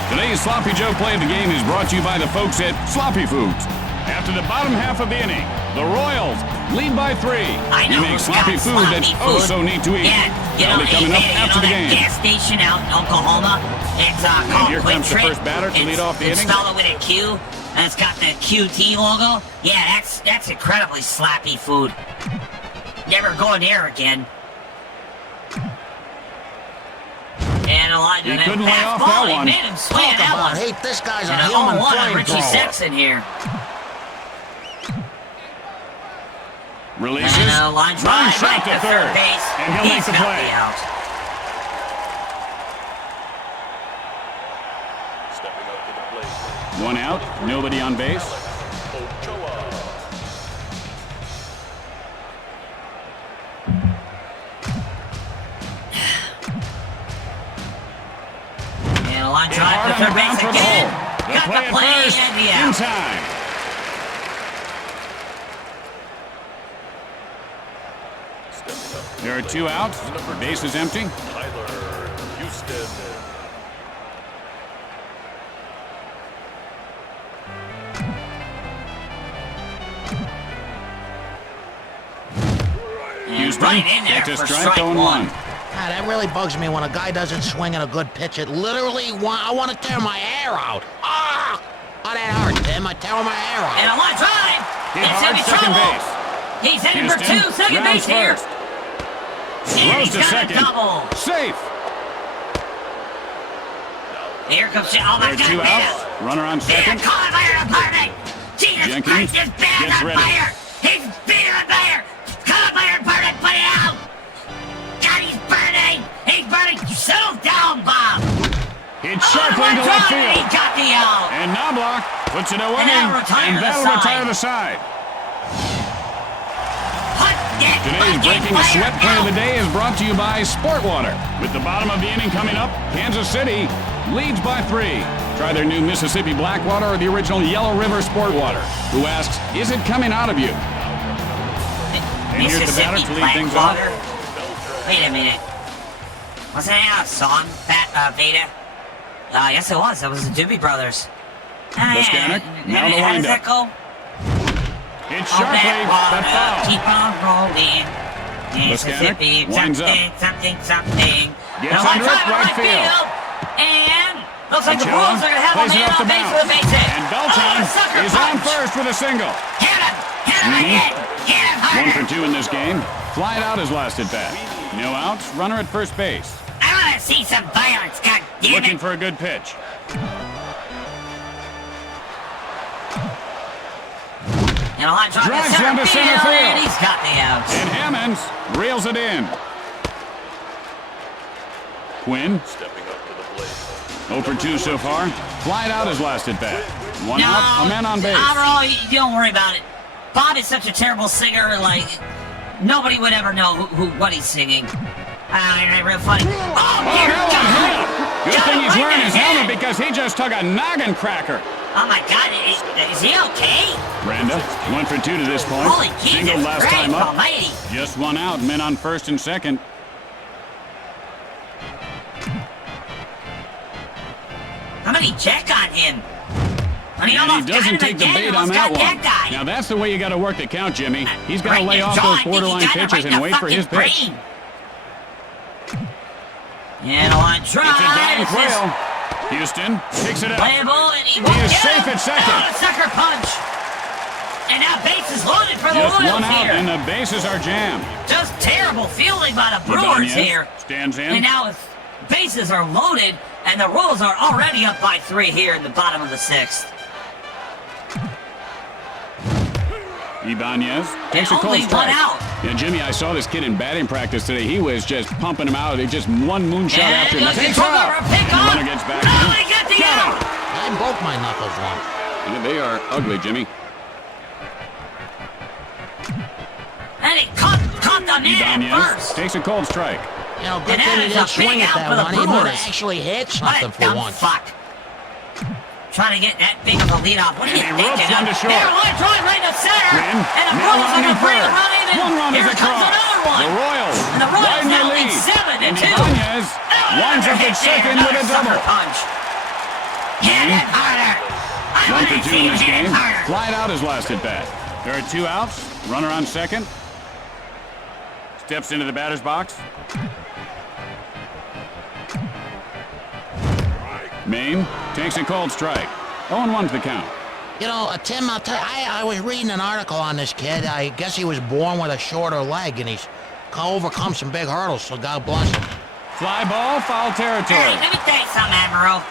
Today's Sloppy Joe Play of the Game is brought to you by the folks at Sloppy Foods. After the bottom half of the inning, the Royals lead by 3. I know you make sloppy food that's oh so neat to eat. Yeah, you know, They'll be coming up after the game. Gas station out in Oklahoma. It's called here Quick comes the Trip. first batter to lead off the It's inning. spelled with a Q, and it's got the QT logo. Yeah, that's incredibly slappy food. Never going there again. And Elijah, He couldn't lay off that one. He made him swing at that one. Hey, this guy's a And human 0-1, Richie flamethrower. Sexton here. Releases. And line drive shot right to third. base. And he'll make the got play. out. Stepping up to the plate. 1 out, nobody on base. And a line drive Hard to on the third ground base for the again. hole. Got play the at play first and the in out. time. There are 2 outs. The base is empty. Tyler Houston. And Houston right in there gets a for strike, strike 0-1. Ah, that really bugs me when a guy doesn't swing at a good pitch. It literally, I want to tear my hair out. Ah! Oh, that hurts, Tim. I tear my hair out. And a line drive. Hit It's hard in second trouble. base. He's heading for Houston 2, second rounds base here. first. And Throws he's to got second. a double. Safe. Here comes oh my There are 2 God, outs. Runner on second. Caught by an apartment. Jesus Jenkins Christ, this man's gets on ready. fire. He's beating on fire. Caught by an apartment, put it out. God, he's burning. He's burning. Settle down, Bob. Hit sharply to left He field. got the out. And Knobloch puts it away. And that'll retire the that'll side. retire the side. Today's Today's Breaking a Sweat Play of the Day is brought to you by Sport Water. With the bottom of the inning coming up, Kansas City leads by 3. Try their new Mississippi Black Water or the original Yellow River Sport Water. Who asks, is it coming out of you? And here's the batter to lead things off. Wait a minute. Was that a song, Veda? Yes, it was. That was the Doobie Brothers. Mechanic, now the How does windup. that go? Hit sharply, but foul. Keep on rolling. Mississippi, winds up. something. Gets Now, under it, right field. And looks like the Machado Brewers are going to have a plays it man off on the base mound. with a base hit. And Belton sucker is on punch. first with a single. Hit him again. Hit him 1 harder. for 2 in this game. Fly out his last at bat. No outs, runner at first base. I want to see some violence, God damn Looking it. for a good pitch. And a line drive Drives down to center field. and he's got the outs. And Hammonds reels it in. Quinn, Stepping up to the plate. 0 for 2 so far. Flied out his last at bat. 1 out, a man on base. Don't worry about it. Bob is such a terrible singer, like, nobody would ever know what he's singing. Real funny. Oh, dear that one God! hit him. Good Got thing him he's right wearing in his the helmet head. because he just took a noggin cracker. Oh my God, is he okay? Randa, 1 for 2 to this point. Holy Jesus Single last Christ time up. almighty. Just 1 out, men on first and second. Come Somebody check on him. And he And he doesn't take the bait on that one. Guy. Now that's the way you got to work the count, Jimmy. He's got to Right lay in off the jaw. those I think borderline he got it pitches right and wait for his fucking pitch. brain. And on drive. It's a dying trail. Houston picks it up. Playable, and he He won't is get safe him. at second. Oh, sucker punch. And now bases loaded for the Just Royals one out, here. and the bases are jammed. Just terrible fielding by the Brewers Ibanez here. stands in. And now it's, bases are loaded, and the Royals are already up by 3 here in the bottom of the 6th. Ibanez takes a And cold only strike. one out. Yeah, Jimmy, I saw this kid in batting practice today. He was just pumping him out. He just one moonshot And after another. looking Takes for out. a And pick the off. runner gets back. Oh, he got the Got out. him. I broke my knuckles once. Yeah, they are ugly, Jimmy. And he caught the man Ibanez at first. takes a cold strike. You know, good And thing that he is didn't a swing big at out that for the one. He might Brewers. have actually hit What a something for dumb once. fuck. Trying to get that big of a lead off. What are And you he thinking? ropes one to short. There, line drive right to center. Win. And the Now Brewers are running going to bring third. the run in. One run Here is comes across. another one. The Royals And the Royals widen now the lead lead. 7-2. And Ibanez winds up at second with a double. Punch. Hit it harder. I 1 want for to 2 see in you this hit it game. harder. Fly out his last at bat. There are 2 outs. Runner on second. Steps into the batter's box. Maine takes a cold strike. 0-1's the count. You know, Tim, I'll tell you, I was reading an article on this kid. I guess he was born with a shorter leg, and he's overcome some big hurdles, so God bless him. Fly ball, foul territory. Hey, let me tell you something, Admiral.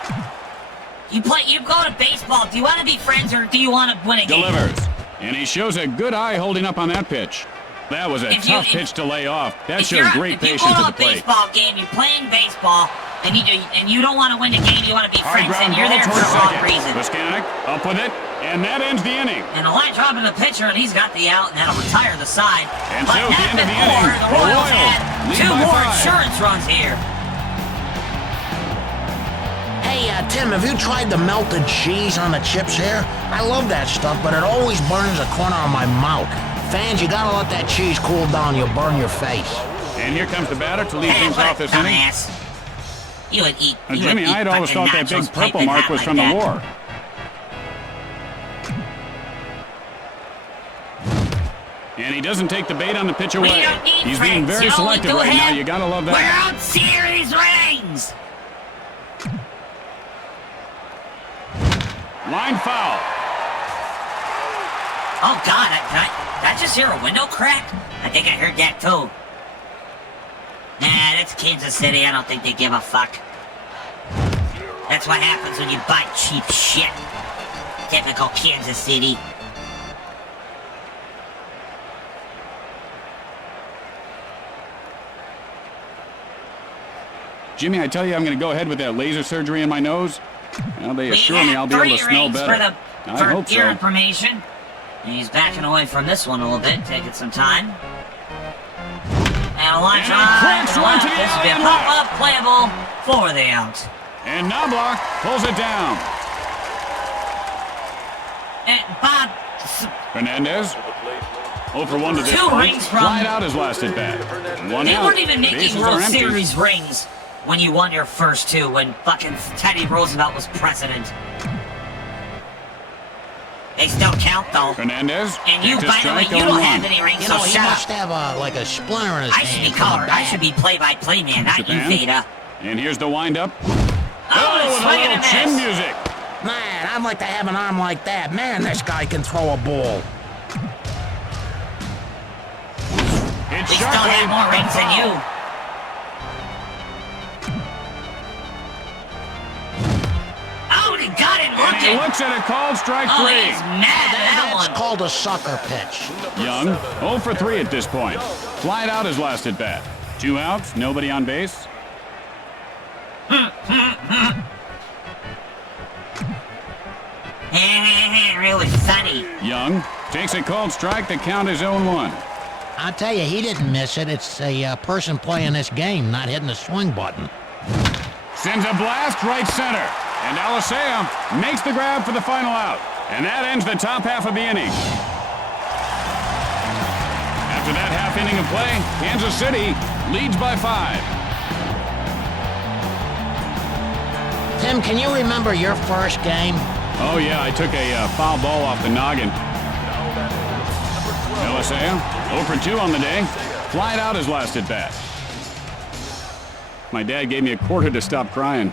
You go to baseball. Do you want to be friends or do you want to win a game? Delivers. And he shows a good eye holding up on that pitch. That was a tough pitch to lay off. That shows great patience If you go at to the a plate. baseball game, you're playing baseball, and you don't want to win the game, you want to be Hard friends, ground and you're ball there for towards the wrong second. reason. Pascanic up with it, and that ends the inning. And the line drop in the pitcher, and he's got the out, and that'll retire the side. And But so at the not end of the before inning, the the Royals Royals had lead 2 by more 5. insurance runs here. Hey, Tim, have you tried the melted cheese on the chips here? I love that stuff, but it always burns the corner of my mouth. Fans, you gotta let that cheese cool down. You'll burn your face. And here comes the batter to lead Hey, things what off a this inning. dumbass. You would eat. Now, you Jimmy, would eat I'd always fucking thought that big nachos purple piping mark hot was like from that. the war. And he doesn't take the bait on the pitch We away. don't need He's friends. being very You only selective do right now. him. You gotta love We're that. out series rings. Line foul. Oh God! Did I just hear a window crack? I think I heard that too. Nah, that's Kansas City. I don't think they give a fuck. That's what happens when you buy cheap shit. Typical Kansas City. Jimmy, I tell you, I'm going to go ahead with that laser surgery in my nose. Well, they assure me I'll be able to smell better. I hope For your so. information. And he's backing away from this one a little bit, taking some time. And a line And drive. cracks one to the This will be a alley and pop-up playable for the out. And Knobloch pulls it down. And Bob, Hernandez, 0 for 1 to this 2 point. rings from- Flied out his last at bat. 1 they out. weren't even making Bases World are empty. Series rings when you won your first 2, when fucking Teddy Roosevelt was president. They still count, though. Hernandez. And you, takes a by the way, strike you on don't 1. have any rings, You so know, he shut up. must have like a splinter in his I should be hand. from the colored. I bat. should be play-by-play man, not you, Japan. Veda. And here's the windup. Oh, with a swing and little a miss. chin music. Man, I'd like to have an arm like that. Man, this guy can throw a ball. It's We still sharply have more rings than foul. you. Oh, he got it And he looking. looks at a called strike Oh, 3. he's mad at that That's one. called a sucker pitch. Young, 0 for 3 at this point. Flied out his last at bat. 2 outs, nobody on base. Really funny. Young takes a called strike. The count is 0-1. I'll tell you, he didn't miss it. It's a person playing this game, not hitting the swing button. Sends a blast right center. And Alisea makes the grab for the final out. And that ends the top half of the inning. After that half inning of play, Kansas City leads by 5. Tim, can you remember your first game? Oh, yeah, I took a foul ball off the noggin. Eliseo, 0 for 2 on the day. Flied out his last at bat. My dad gave me a quarter to stop crying.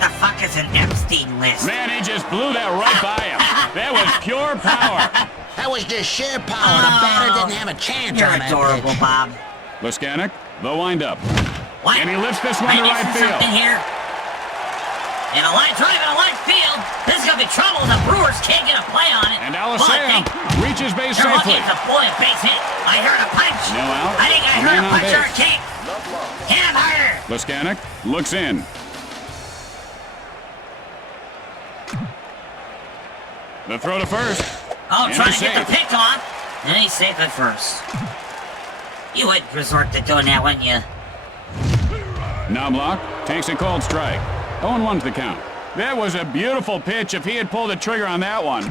The fuck is an Epstein list? Man, he just blew that right by him. That was pure power. That was just sheer power. The batter didn't have a chance You're on that adorable, pitch. Bob. Leskanic, the windup. What? And he lifts this one to Am I right missing field. something here? And a line drive in a line field. This is gonna be trouble. The Brewers can't get a play on it. And Eliseo reaches base They're lucky safely. it's a boy base hit. I heard a punch. No out. I think I heard Man a on punch or a base. kick. Hit him harder. Leskanic looks in. The throw to first. Oh, And trying he's to get the safe. pick off. And he's safe at first. You would resort to doing that, wouldn't you? Knobloch takes a cold strike. 0-1 to the count. That was a beautiful pitch if he had pulled the trigger on that one.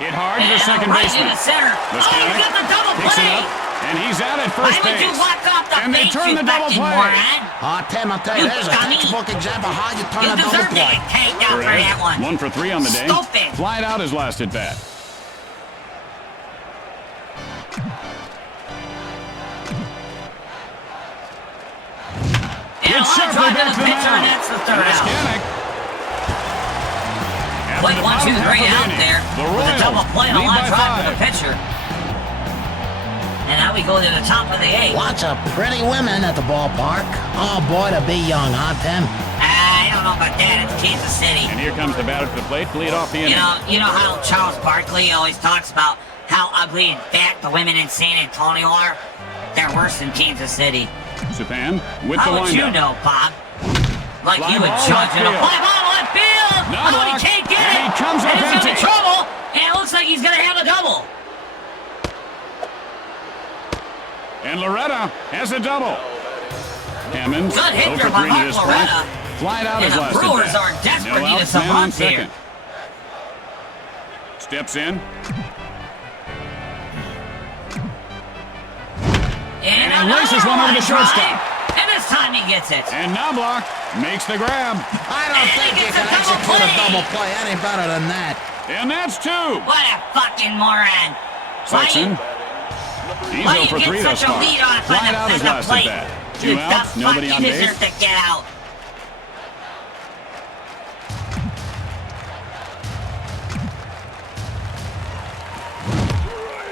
Hit hard to the second right baseman. in the center. Oh, you got the double Picks it play. up, and he's out at Why first would you base. walk off the And they base, turn you the double fucking play. moron? Tim, I'll tell you, You there's a dummy. textbook example how you turn You a double deserve to play. get tagged out for that one. 1 for 3 on the day. Stupid. Flied out his last at bat. And a It's line sharply drive to back the to the pitcher, and mound. that's the third out. Leskanic. After Wait, the 1, 2, bottom 3 half of out the inning, there. The With a Royals double play and a lead line by drive to the 5. pitcher. And now we go to the top of the 8th. Lots of pretty women at the ballpark. Oh, boy, to be young, huh, Tim? I don't know about that. It's Kansas City. And here comes the batter to the plate to lead off the inning. You know how Charles Barkley always talks about how ugly and fat the women in San Antonio are? They're worse than Kansas City. Supan with How the would you windup. know, Bob? Like Fly you would ball judge left it. A field. fly ball left field! No Oh, block, he can't get and it! he comes up and he's gonna be empty. trouble! And it looks like he's gonna have a double. And Loretta has a double. Hammonds Good hit 0 there for by 3 to Mark this Loretta. point. Flied out And his the last Brewers at bat. are desperate. No Need outs, some man on runs here. second. Steps in. And And races one over the shortstop. And this time he gets it. And Knobloch makes the grab. I don't think you can execute a double play any better than that. And that's 2. What a fucking moron. Sexton. He's Why 0 you for 3 get thus such a far. lead on Flied out his the last plate? at bat. You 2 outs, dumb nobody fuck, on you base. deserve to get out.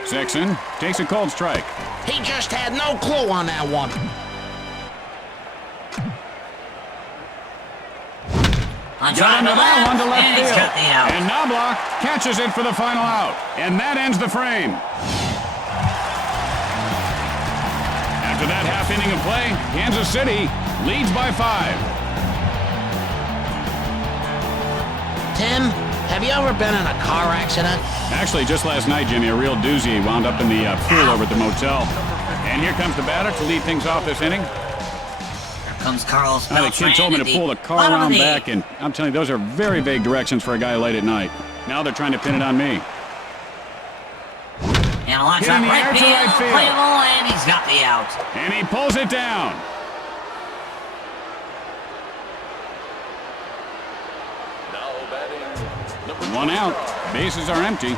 Sexton takes a cold strike. He just had no clue on that one. On Got drive into to that one to left and he's field. got the out. And Knobloch catches it for the final out. And that ends the frame. After that half inning of play, Kansas City leads by 5. Tim, have you ever been in a car accident? Actually, just last night, Jimmy, a real doozy wound up in the pool over at the motel. And here comes the batter to lead things off this inning. Here comes Carl's The kid told me to pull the car around back, and I'm telling you, those are very vague directions for a guy late at night. Now they're trying to pin it on me. And a line Hit in drive the air right to field, right field. playable, and he's got the out. And he pulls it down. Now batting number 1 out. Bases are empty.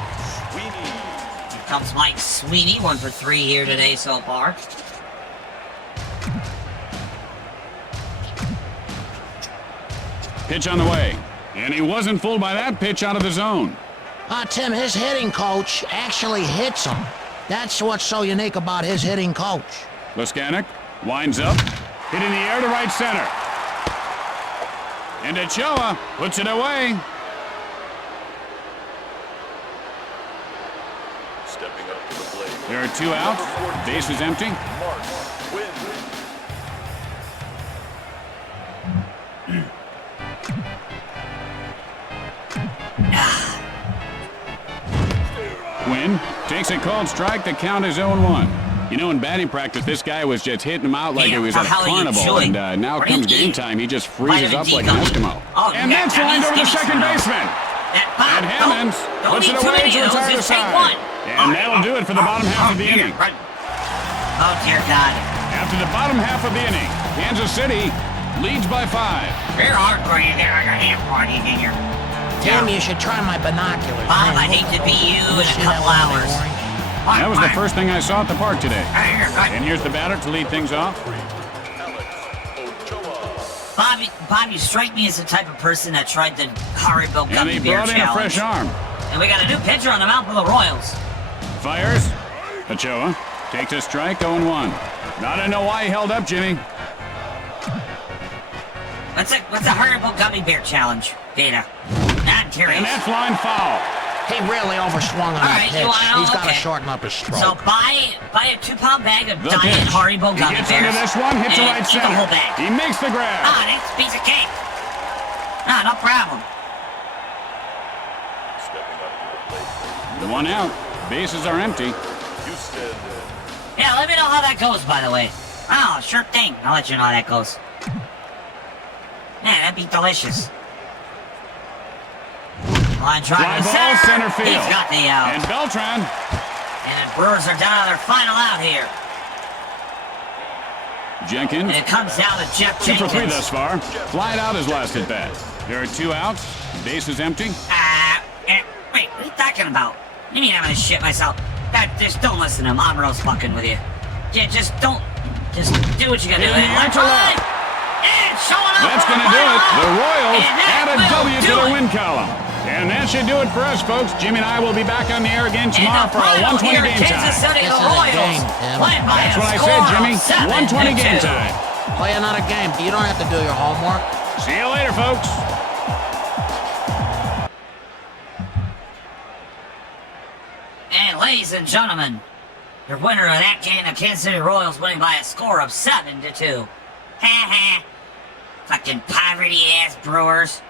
Here comes Mike Sweeney, 1 for 3 here today so far. Pitch on the way. And he wasn't fooled by that pitch out of the zone. Tim, his hitting coach actually hits him. That's what's so unique about his hitting coach. Leskanic winds up. Hit in the air to right center. And Ochoa puts it away. stepping up to the plate. There are 2 outs. Base is empty. Mark Wynn. Quinn takes a cold strike. The count is 0-1. You know, in batting practice, this guy was just hitting him out like Yeah, it was for at a how are you carnival. chewing? And now Are comes you game eating time. He just freezes vitamin up D like an gummy? Eskimo. Oh, And yeah, that's that lined means over the give me second some. baseman. Bob, And Hammonds don't puts eat it too away many to of those, retire the just take side. one. And that'll do it for the bottom half of the Here, inning. right. Oh, dear God. After the bottom half of the inning, Kansas City leads by 5. You're hardcore. You get like a ham party in here. Tim, you should try my binoculars. Bob, Man, I hate to be you in see a that couple one hours. orange? That was the first thing I saw at the park today. Hey, you're good. And here's the batter to lead things off. Bob, you strike me as the type of person that tried the Haribo And Gummy he Bear brought in a Challenge. fresh arm. And we got a new pitcher on the mound for the Royals. Fires. Ochoa takes a strike, 0-1. Now I don't know why he held up, Jimmy. What's a Haribo Gummy Bear Challenge, Veda? I'm curious. And that's line foul. He really overswung on All that right, pitch. you wanna know? He's got to Okay. shorten up his stroke. So buy a 2-pound bag of The Diet pitch. Haribo He Gummy gets Bears. into this one, hits the and right eat the whole center. bag. He makes the grab. Ah, that's a piece of cake. Ah, no problem. Stepping up to the plate, The one out. Bases are empty. Houston. Yeah, let me know how that goes, by the way. Oh, sure thing. I'll let you know how that goes. Yeah, that'd be delicious. Line drive Fly to ball, center field. He's got the out. And Beltran. And the Brewers are down to their final out here. Jenkins. And it comes down to Jeff 2 for 3 Jenkins. thus far. Flied out his last at bat. There are 2 outs. Bases empty. Wait, what are you talking about? You mean I'm gonna shit myself? Just don't listen to him. I'm Rose fucking with you. Yeah, just do what you gotta do. In the Left air to line! left. And showing up That's for going to do it. The Royals And that add a will W to do the it. win column. And that should do it for us, folks. Jimmy and I will be back on the air again tomorrow And the for a final 120 here, game Kansas time. City, This the is a Royals. game, Tim. Win by That's a what I score said, of Jimmy. 120 game 7-2. time. Play another game. You don't have to do your homework. See you later, folks. And ladies and gentlemen, your winner of that game, the Kansas City Royals winning by a score of 7-2. Ha ha. Fucking poverty-ass Brewers.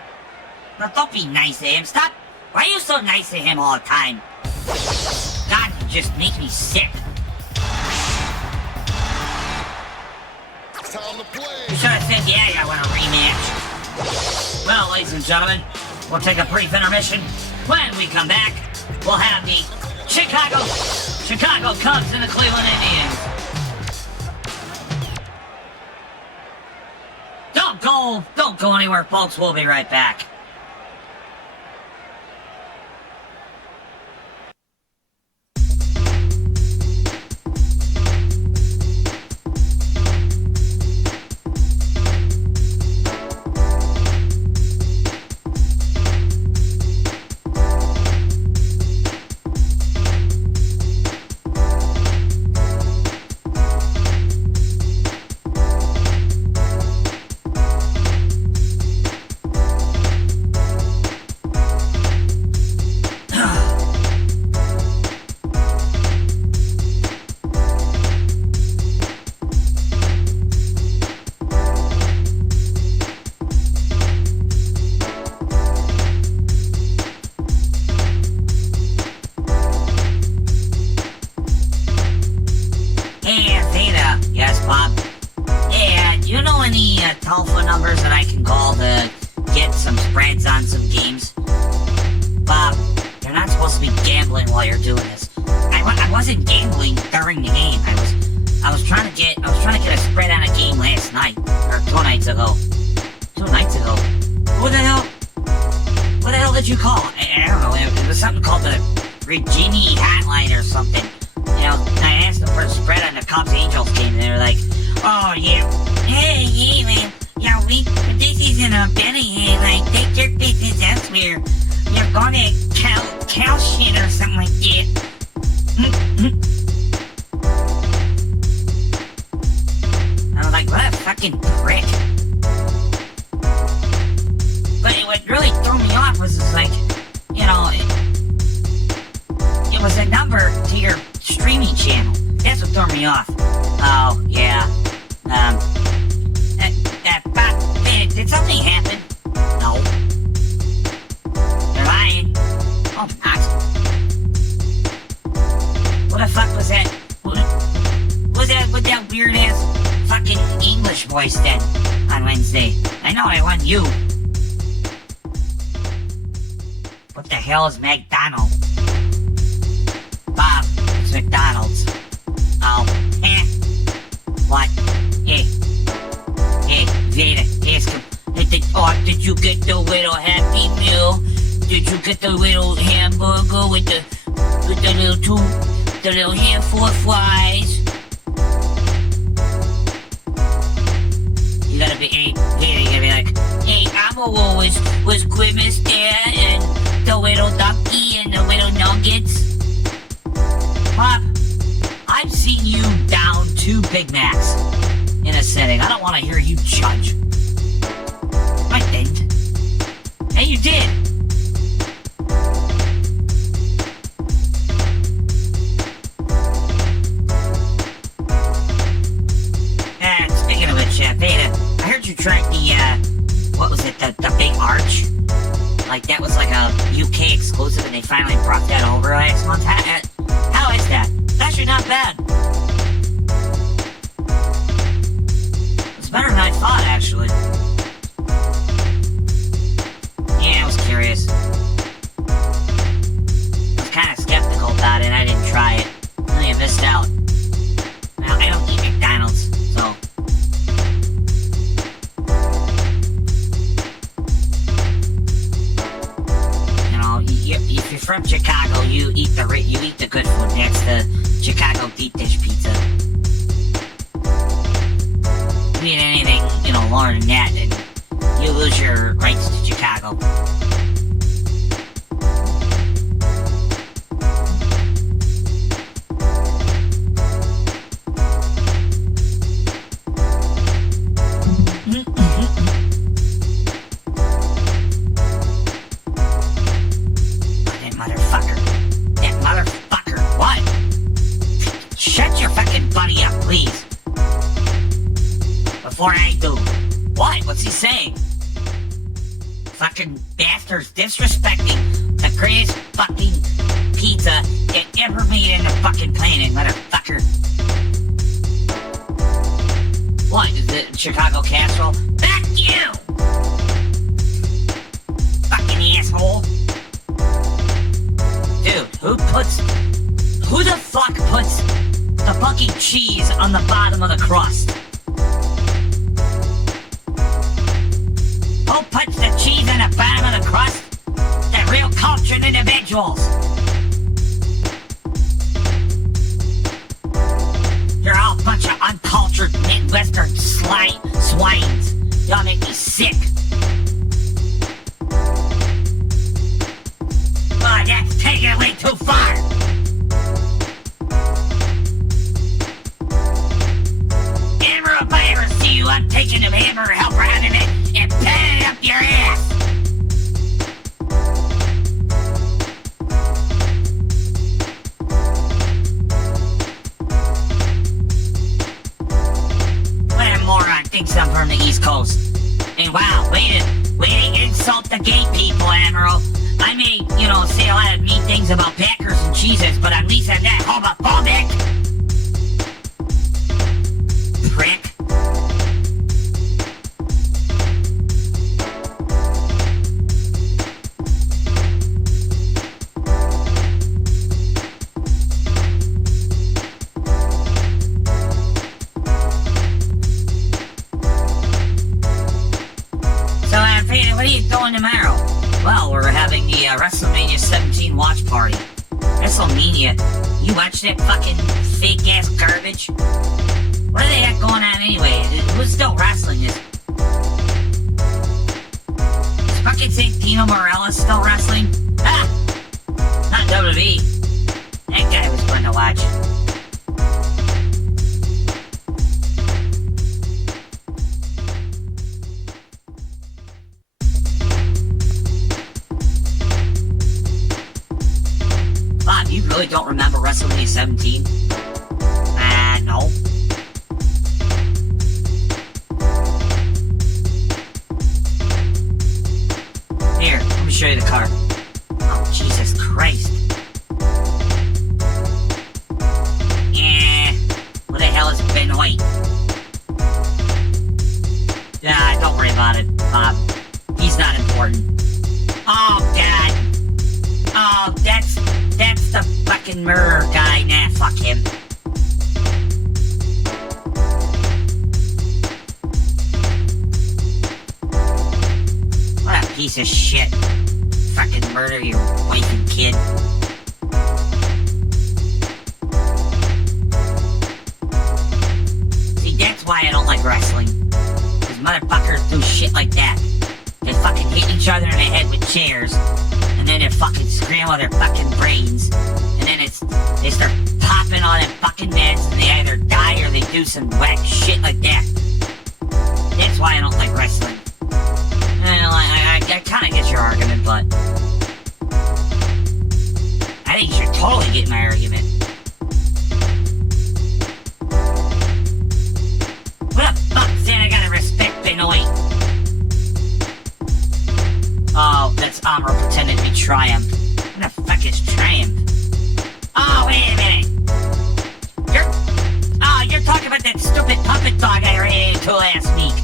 Now, don't be nice to him. Stop. Why are you so nice to him all the time? God, you just make me sick. Time to play. You should have said, yeah, I want a rematch. Well, ladies and gentlemen, we'll take a brief intermission. When we come back, we'll have the Chicago Cubs and the Cleveland Indians. Don't go anywhere, folks. We'll be right back. Telephone numbers that I can call to get some spreads on some games. Bob, you're not supposed to be gambling while you're doing this. I wasn't gambling during the game. I was trying to get a spread on a game last night or 2 nights ago. 2 nights ago. What the hell did you call? I don't know. It was something called the Regini hotline or something. You know, I asked them for a spread on the Cubs Angels game, and they were like, "Oh yeah, hey man, yeah, this isn't a betting game. Like, take your business elsewhere. You're going to cow shit or something like that." I was like, what a fucking prick. But what really threw me off was just like, you know, it was a number to your streaming channel. That's what threw me off. Oh, yeah. Did something happen? No. You're lying. Oh, not. What the fuck was that? Was that weird ass fucking English voice then on Wednesday? I know I won you. What the hell is McDonald? Bob, it's McDonald's. Oh, you get the little Happy Meal? Did you get the little hamburger with the little handful of fries? You gotta be, hey, you gotta be like, hey, Apple was Grimace there, and the little ducky and the little nuggets. Pop, I've seen you down 2 Big Macs in a setting. I don't want to hear you judge. I didn't. Hey, you did. And speaking of which, Veda, I heard you tried the, what was it, the big arch? Like, that was like a UK exclusive, and they finally brought that over last month. How is that? It's actually not bad. It's better than I thought, actually. Yeah, I was curious. I was kind of skeptical about it. I didn't try it. Really, I missed out. Now, I don't eat McDonald's, so... If you're from Chicago, you eat the good food. That's the Chicago deep dish pizza. You eat anything, lower than that, and you lose your rights to Chicago. Please. Before I do. What? What's he saying? Fucking bastards disrespecting the greatest fucking pizza that ever made in the fucking planet, motherfucker. What? Is it Chicago casserole? Back you! Fucking asshole. Dude, who the fuck puts the fucking cheese on the bottom of the crust? Who puts the cheese on the bottom of the crust? The real cultured individuals. You're all a bunch of uncultured Midwestern swines. Y'all make me sick. Oh, that's taking it way too far. If I ever see you, I'm taking a hammer helper out of it and patting it up your ass! What a moron thinks I'm from the East Coast. And wow, way to insult the gay people, Admiral. I may, say a lot of mean things about Packers and cheeses, but at least I'm not homophobic! Prick. What are you doing tomorrow? Well, we're having the WrestleMania 17 watch party. WrestleMania? You watch that fucking fake-ass garbage? What do they got going on anyway? Who's still wrestling this? Is fucking Santino Marella still wrestling? Ah! Not WWE. That guy was fun to watch. Bob, you really don't remember WrestleMania 17? No. Here, let me show you the card. Oh, Jesus Christ. What the hell is Ben White? Don't worry about it, Bob. He's not important. Oh, God. Oh, that's the fucking murderer guy. Nah, fuck him. piece of shit. Fucking murder your wife and kid. See, that's why I don't like wrestling. Because motherfuckers do shit like that. They fucking hit each other in the head with chairs. And then they fucking scramble their fucking brains. And then they start popping all them fucking meds. And they either die or they do some whack shit like that. That's why I don't like wrestling. I kind of get your argument, but I think you should totally get my argument. What the fuck, saying I gotta respect Benoit? Oh, that's Amro pretending to be Triumph. What the fuck is Triumph? Oh, wait a minute. You're talking about that stupid puppet dog I ran into last week.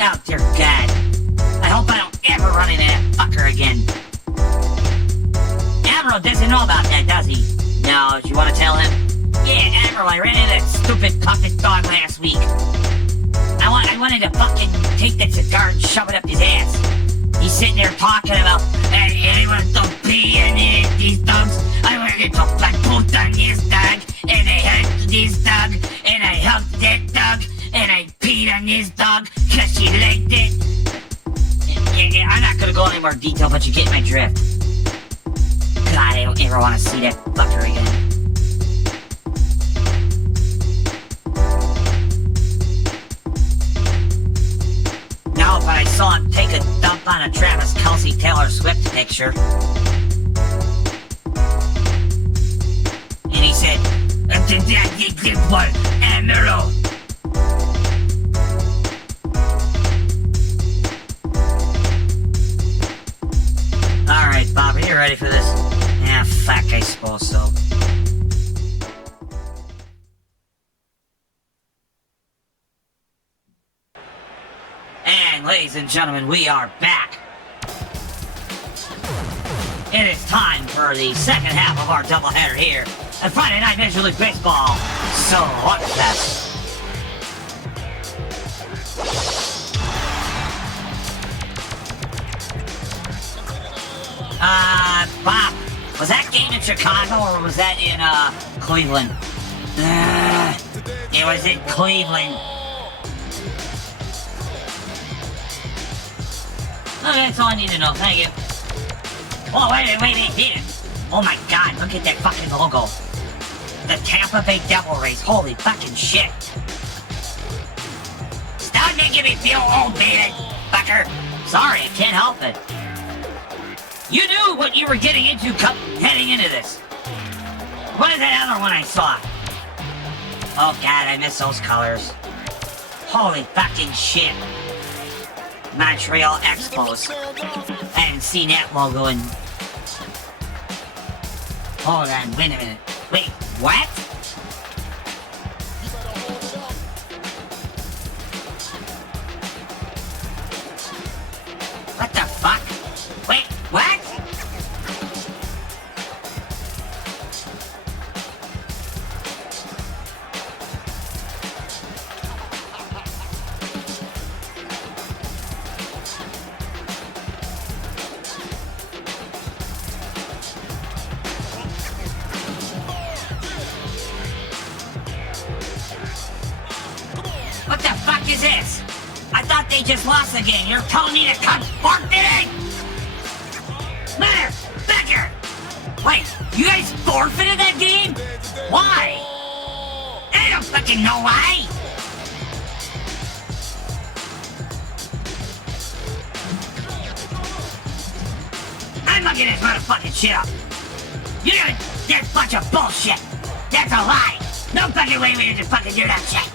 Oh, dear God. I hope I don't ever run into that fucker again. Amro doesn't know about that, does he? No, do you want to tell him? Yeah, Amro, I ran into that stupid puppet dog last week. I wanted to fucking take that cigar and shove it up his ass. He's sitting there talking about, I want to pee in these dogs. I wanted to like put on this dog, and I hugged this dog, and I hugged that dog, and I peed on this dog, cause she liked it. Yeah, I'm not gonna go into more detail, but you get my drift. God, I don't ever want to see that fucker again. No, but I saw him take a dump on a Travis Kelce Taylor Swift picture. And he said, what, Emerald? Alright, Bob, are you ready for this? Yeah, fuck, I suppose so. And ladies and gentlemen, we are back. It is time for the second half of our doubleheader here at Friday Night Major League Baseball Slugfest. Bob, was that game in Chicago or was that in, Cleveland? It was in Cleveland. Okay, that's all I need to know, thank you. Oh, wait, oh my God, look at that fucking logo. The Tampa Bay Devil Rays, holy fucking shit. Stop making me feel old, baby, fucker. Sorry, I can't help it. You knew what you were getting into heading into this. What is that other one I saw? Oh God, I miss those colors. Holy fucking shit. Montreal Expos. I haven't seen that logo in... Hold on, wait a minute. Wait, what? What the fuck? Wait, what? What the fuck is this? I thought they just lost the game. You're telling me to come forfeiting? Motherfucker! Wait, you guys forfeited that game? Why? I don't fucking know why. I'm looking this motherfucking shit up. That's a bunch of bullshit. That's a lie. No fucking way we just fucking do that shit.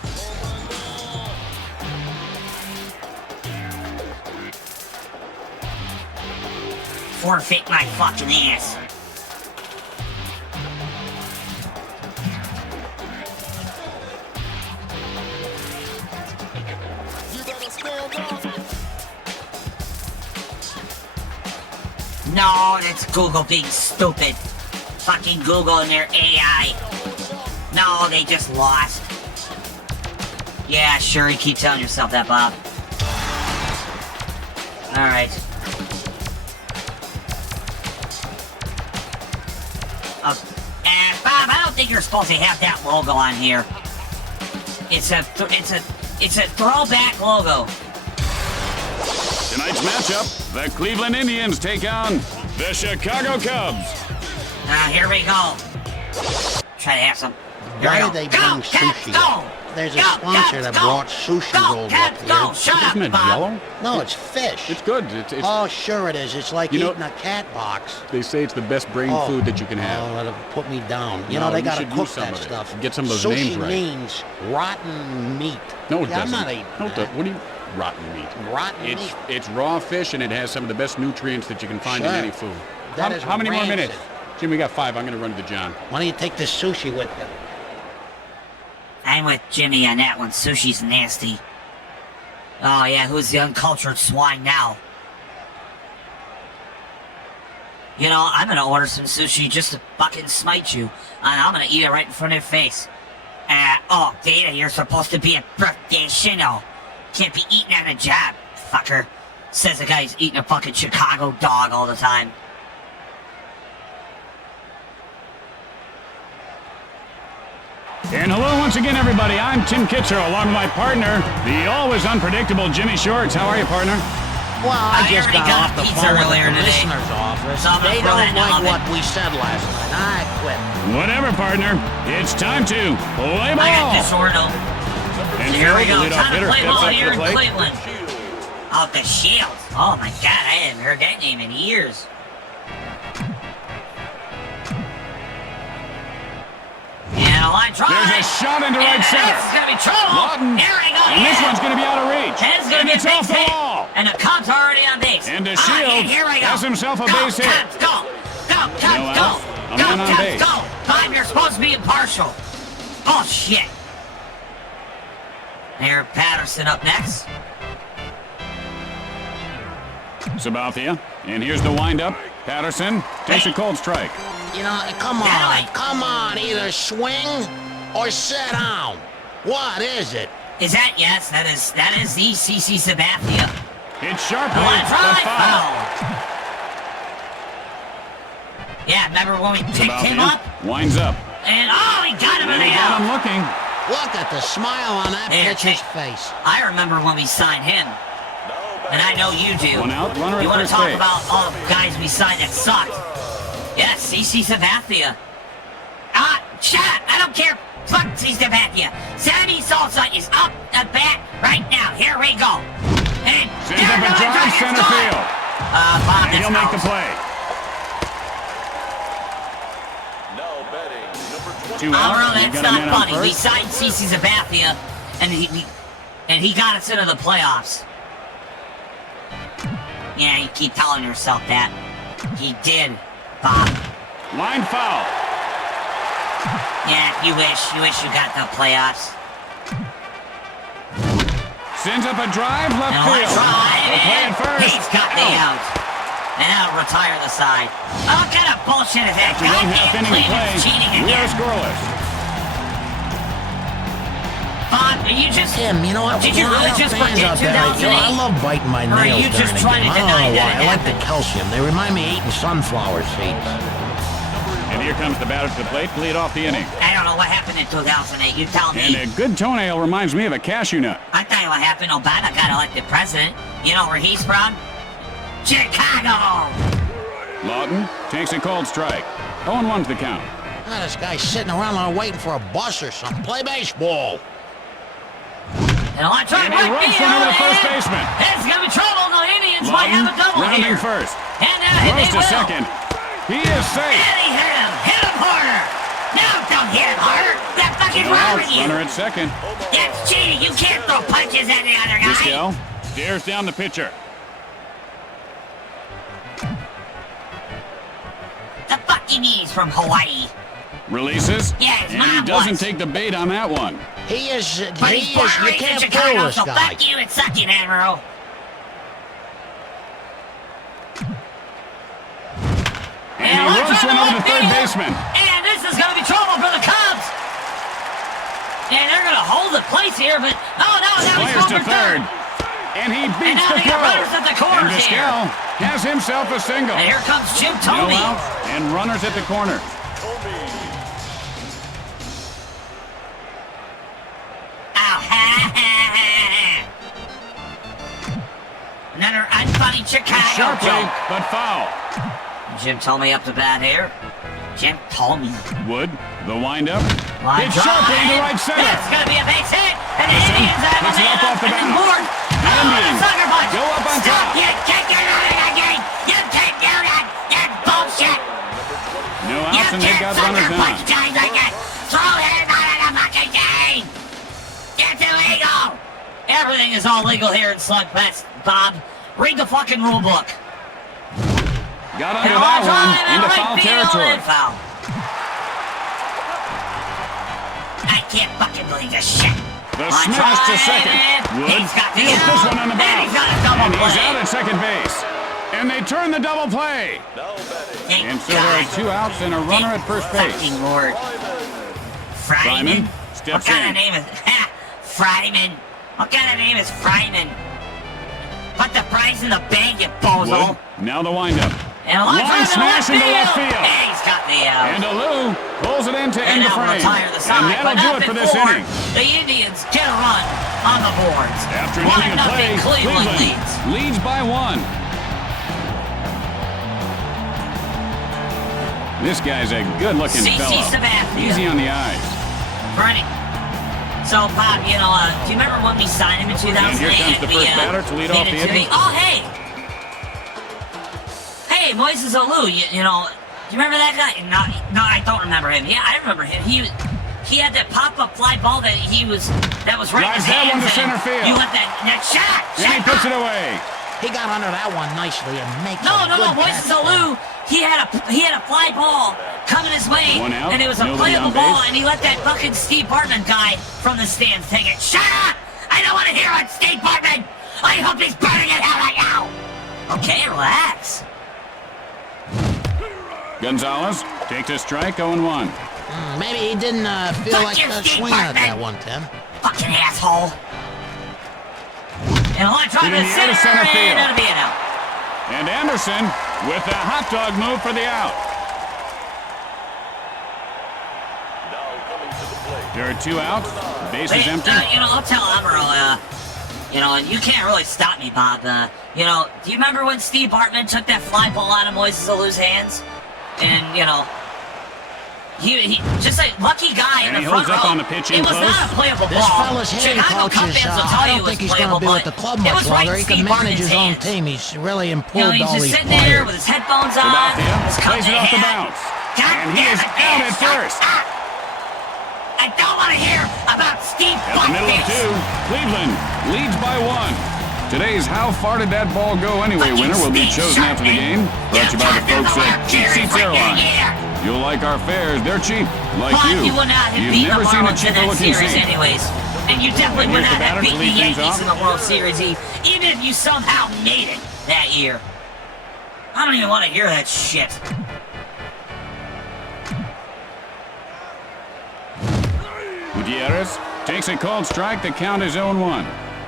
Forfeit my fucking ass. No, that's Google being stupid. Fucking Google and their AI. No, they just lost. Yeah, sure, you keep telling yourself that, Bob. Alright. Bob, I don't think you're supposed to have that logo on here. It's a throwback logo. Tonight's matchup, the Cleveland Indians take on the Chicago Cubs. Here we go. Try to have some. Here Why we do go. they Go, bring Cubs, sushi? go! There's a Go, sponsor Cubs, that go! brought sushi Go, rolls Cubs, up go! here. Shut Isn't up, it Bob. yellow? No, it's fish. It's good. It's Oh, sure it is. It's like You know- eating a cat box. They say it's the best brain food that you can have. Oh, it'll put me down. You No, know, they you got to should cook use some that of it. stuff. Get some of those Sushi names right. means rotten meat. No, it Yeah, doesn't. I'm not eating No, it that. doesn't. What do you... Rotten meat. Rotten meat. It's raw fish, and it has some of the best nutrients that you can find in Sure. any food. That is How many more rancid. minutes? Jim, we got 5. I'm going to run to the John. Why don't you take this sushi with you? I'm with Jimmy on that one. Sushi's nasty. Oh, yeah, who's the uncultured swine now? You know, I'm gonna order some sushi just to fucking smite you. And I'm gonna eat it right in front of your face. Oh, Veda, you're supposed to be a professional. Can't be eating on a job, fucker. Says the guy who's eating a fucking Chicago dog all the time. And hello once again, everybody. I'm Tim Kitzer, along with my partner, the always unpredictable Jimmy Shorts. How are you, partner? Well, I I just already got got off the pizza phone with earlier the today. commissioner's office. So I'm gonna They throw that don't in the like oven. what we said last night. I quit. Whatever, partner. It's time to play I got ball. this order. And Here we go. the leadoff Time to hitter play steps ball up to here the in plate. Cleveland. Oh, the Shields. Oh my God, I haven't heard that name in years. And a line drive. There's a shot into right And center. This is gonna be trouble. Lawton. Here we go. And this one's going to be out of reach. And it's gonna be a it's big off the hit. wall. And the Cubs are already on base. And the Ah, Shields here we go. has himself a Go, base hit. Cubs, go. Go, Cubs, No go. outs. A Go, man on Cubs, base. go. Bob, you're supposed to be impartial. Oh, shit. Here, Patterson up next. Sabathia. And here's the windup. Patterson takes a cold strike. You know, come Get on. away. Come on. Either swing or sit down. What is it? Is that, yes, that is the CC Sabathia. It's sharply, Line but drive, foul. foul. Yeah, remember when we picked him Sabathia up? winds up. And, oh, he got him in And the he got him out. looking. Look at the smile on that Here, pitcher's take- face. I remember when we signed him. And I know you do. One out, runner You at want first to talk base. about all the guys we signed that sucked? Yes, CC Sabathia. Shut! I don't care. Fuck CC Sabathia. Sammy Sosa is up the bat right now. Here we go. And Sends up a drive center field. Bob, And he'll that's make the out. play. Now betting number 20. 2 out. Oh, You that's got a man not on funny. We first. signed CC Sabathia, and he got us into the playoffs. Yeah, you keep telling yourself that. He did, Bob. Line foul. Yeah, you wish you got the playoffs. Sends up a drive left And field. let's drive, They'll play it and first. he's got the Out. out. And that'll retire the side. Oh, what kind of bullshit is that? After one half Goddamn inning Cleveland's play, cheating we are again. scoreless. Bob, are you just... Tim, you know what? Did you A lot really of just fans forget out there, you know, I 2008? love biting my Or are nails you just during the trying game. to I don't deny know that why. it I like the happened? calcium. They remind me of eating sunflower seeds. And here comes the batter to the plate to lead off the inning. I don't know what happened in 2008. You tell me. And a good toenail reminds me of a cashew nut. I tell you what happened. Obama got elected president. You know where he's from? Chicago! Lawton takes a cold strike. 0-1's the count. Ah, this guy's sitting around there waiting for a bus or something. Play baseball. And a lot of And he runs one over the first baseman. It's going to be trouble. The Indians might Lawton have a double rounding here. first. And Throws they to will. second. He is safe. And he hit him. Hit him harder. No, don't hit him harder. That fucking No wrong outs. with you. Runner at second. That's cheating. You can't throw punches at the other guy. Vizquel stares down the pitcher. The fuck you mean he's from Hawaii? Releases. Yeah, his And he mom doesn't was. take the bait on that one. He is, But he he's is, born you raised in can't Chicago, fool this so guy. fuck you and suck it, Admiral. And he runs one over the third field. baseman. And this is going to be trouble for the Cubs. And they're going to hold the place here, but oh no, now he's Players going to for third. And he beats now the they got throw. runners at the And corners here. Vizquel has himself a single. And here comes Jim No Tomey. outs and runners at the corner. Another unfunny Chicago Sharply, joke. but foul. Jim told me up the bat here. Jim told me. Wood, the windup. Line Hit sharply into right center. It's going to be a base hit. And the Listen, Indians have a hits it man up off the and bounce. board. The Indians sucker punch. go up on Stop. top. You can't get out of that game. You can't do that. That's bullshit. No You outs, and they've can't got runners sucker punch on. guys like that. Throw him out of the fucking game. It's illegal. Everything is all legal here in Slugfest, Bob. Read the fucking rule book. Got under that one into foul territory. Foul. I can't fucking believe this shit. The smash to second. Wood fields this one on the bounce. And he's out at second base. And they turn the double play. And so there are 2 outs and a runner at first base. Fucking Lord. Fryman? Steps What kind in. of name is Fryman? What kind of name is Fryman? Put the prize in the bank, you bozo. Wood, now the windup. And Line smash into left field. Yeah, he's got the And Alou pulls it in to end the frame. retire the And side, that'll do it for this inning. The Indians get a run on the boards. After an inning of play, 1-0 Cleveland leads by 1. This guy's a good-looking CC fellow. Sabathia. Easy on the eyes. Bernie. So, Bob, do you remember when we signed him in 2008? And here comes the first batter to lead off the inning. Oh, hey! Hey, Moises Alou, you know, do you remember that guy? No, I don't remember him. Yeah, I remember him. He had that pop-up fly ball that was right in his Drives that one hands. to center field. You let that shot! And he puts it away. He got under that one nicely and makes No, a good Moises catch. Alou, he had a fly ball coming his way, One out, and it was a nobody playable on base. ball, and he let that fucking Steve Bartman guy from the stands take it. Shut up! I don't want to hear on Steve Bartman! I hope he's burning in hell right now! Okay, relax. Gonzalez takes a strike, 0-1. Maybe he didn't feel Fuck like you, Steve swinging at Bartman. that one, Tim. Fucking asshole. And a line drive Hit to in the air to center, center field. and that'll be it out. And Anderson with the hot dog move for the out. There are 2 outs. Base is empty. I'll tell Amaro, and you can't really stop me, Bob. Do you remember when Steve Bartman took that fly ball out of Moises Alou's hands? And, he just a lucky guy And in he the front holds up row. on the pitching It was post. not a playable This ball. fella's hitting Chicago Cub coach is, fans will tell I you don't it was think he's going to playable, be with but the club it much was right longer. in He can Steve manage Bartman's his own hands. team. He's really improved He's all just these sitting there players. with his headphones on. Sabathia his cup plays in it off the hand. bounce. God And he damn is it, out man, at shut first. up. I don't want to hear about Steve At the middle of 2, Cleveland leads by 1. Today's How Far Did That Ball Go Anyway winner will be chosen after the game. Brought to you by the folks at Cheap Seats Airlines. You'll like our fares. They're cheap, like But you. you would not have You've beaten never the seen a Marlins in cheaper that looking series seat. anyways. And you definitely And would here's not the have batter to beaten the lead things Yankees off. in the World Series, even if you somehow made it that year. I don't even want to hear that shit. Gutierrez takes a called strike. The count is 0-1.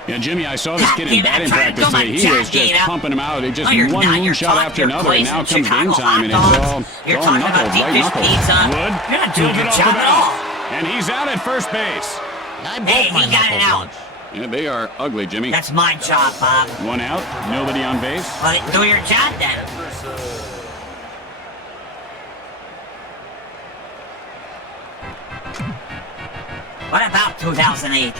Yeah, Jimmy, I saw this God kid damn in it, I'm batting trying to practice do my today. He job, was just Dana. pumping them out. It just No, you're one not. moon You're shot talking- after you're another. And now glazing comes game Chicago time, and hot it's dogs. all You're talking about knuckles, deep right dish knuckles. pizza. Wood You're not doing fields it your off job the at bat. all. And he's out at first base. I broke Hey, my he got it knuckles out. once. Yeah, they are ugly, Jimmy. That's my job, Bob. 1 out, nobody on base. Well, do your job then. What about 2008?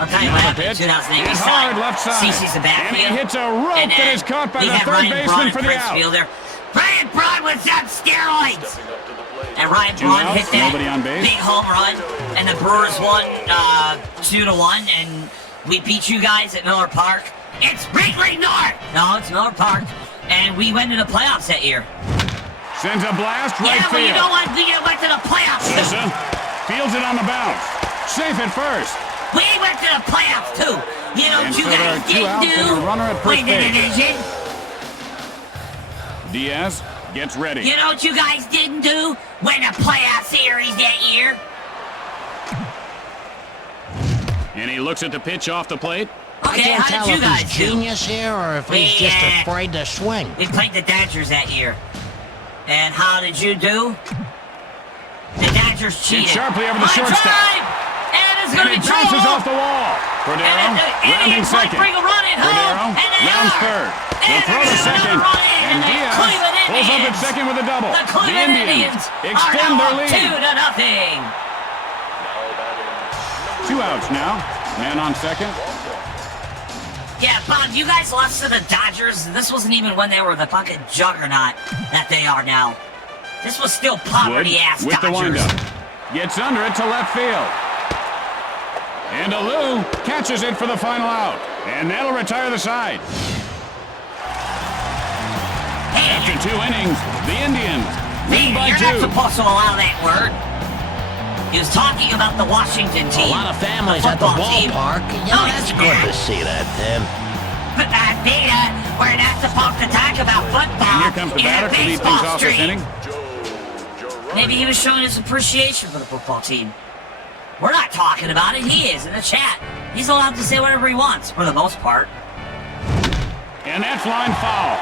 I'll tell you what Another happened in pitch. 2008. We Hit hard signed left side. CC Sabathia. And he hits a rope And, that is caught by we the had third Ryan baseman Braun, for the Prince out. Fielder. Ryan Braun was on steroids! And Ryan 2 Braun outs, hit that nobody on base. big home run, and the Brewers won 2-1, and we beat you guys at Miller Park. It's Wrigley North! No, it's Miller Park. And we went to the playoffs that year. Sends a blast right Yeah, but field. you know what? We went to the playoffs too. Sosa fields it on the bounce. Safe at first. We went to the playoffs too. You know And what you so there guys are 2 didn't outs do? and a runner at first Win the base. division. Diaz gets ready. You know what you guys didn't do? Win a playoff series that year. And he looks at the pitch off the plate. I Okay, can't how tell did you if guys he's do? genius here or if he's just afraid to swing. We played the Dodgers that year. And how did you do? The Dodgers cheated. Sharply over the shortstop. Drive, and it's going to be It bounces trouble. off the wall. Cordero, rounding second. Bring a run in home, Cordero, and they rounds are. third. And The throw to there's second. another run in, And the Diaz Cleveland pulls up at Indians. second with a double. The The Cleveland Indians are extend now their lead. 2-0. Now batting 2 outs now. Man on second. Yeah, Bob, you guys lost to the Dodgers. This wasn't even when they were the fucking juggernaut that they are now. This was still Wood poverty-ass with the Dodgers. windup. Gets under it to left field. And Alou catches it for the final out. And that'll retire the side. Hey, After 2 innings, the Indians lead by you're 2. not supposed to allow that word. He was talking about the Washington A team. lot of families at the football team. ballpark. You know, that's good to see that, Tim. But Veda, we're not supposed to talk about football. And here comes the in a batter to lead baseball things off this stream. inning. Maybe he was showing his appreciation for the football team. We're not talking about it. He is in the chat. He's allowed to say whatever he wants, for the most part. And that's line foul.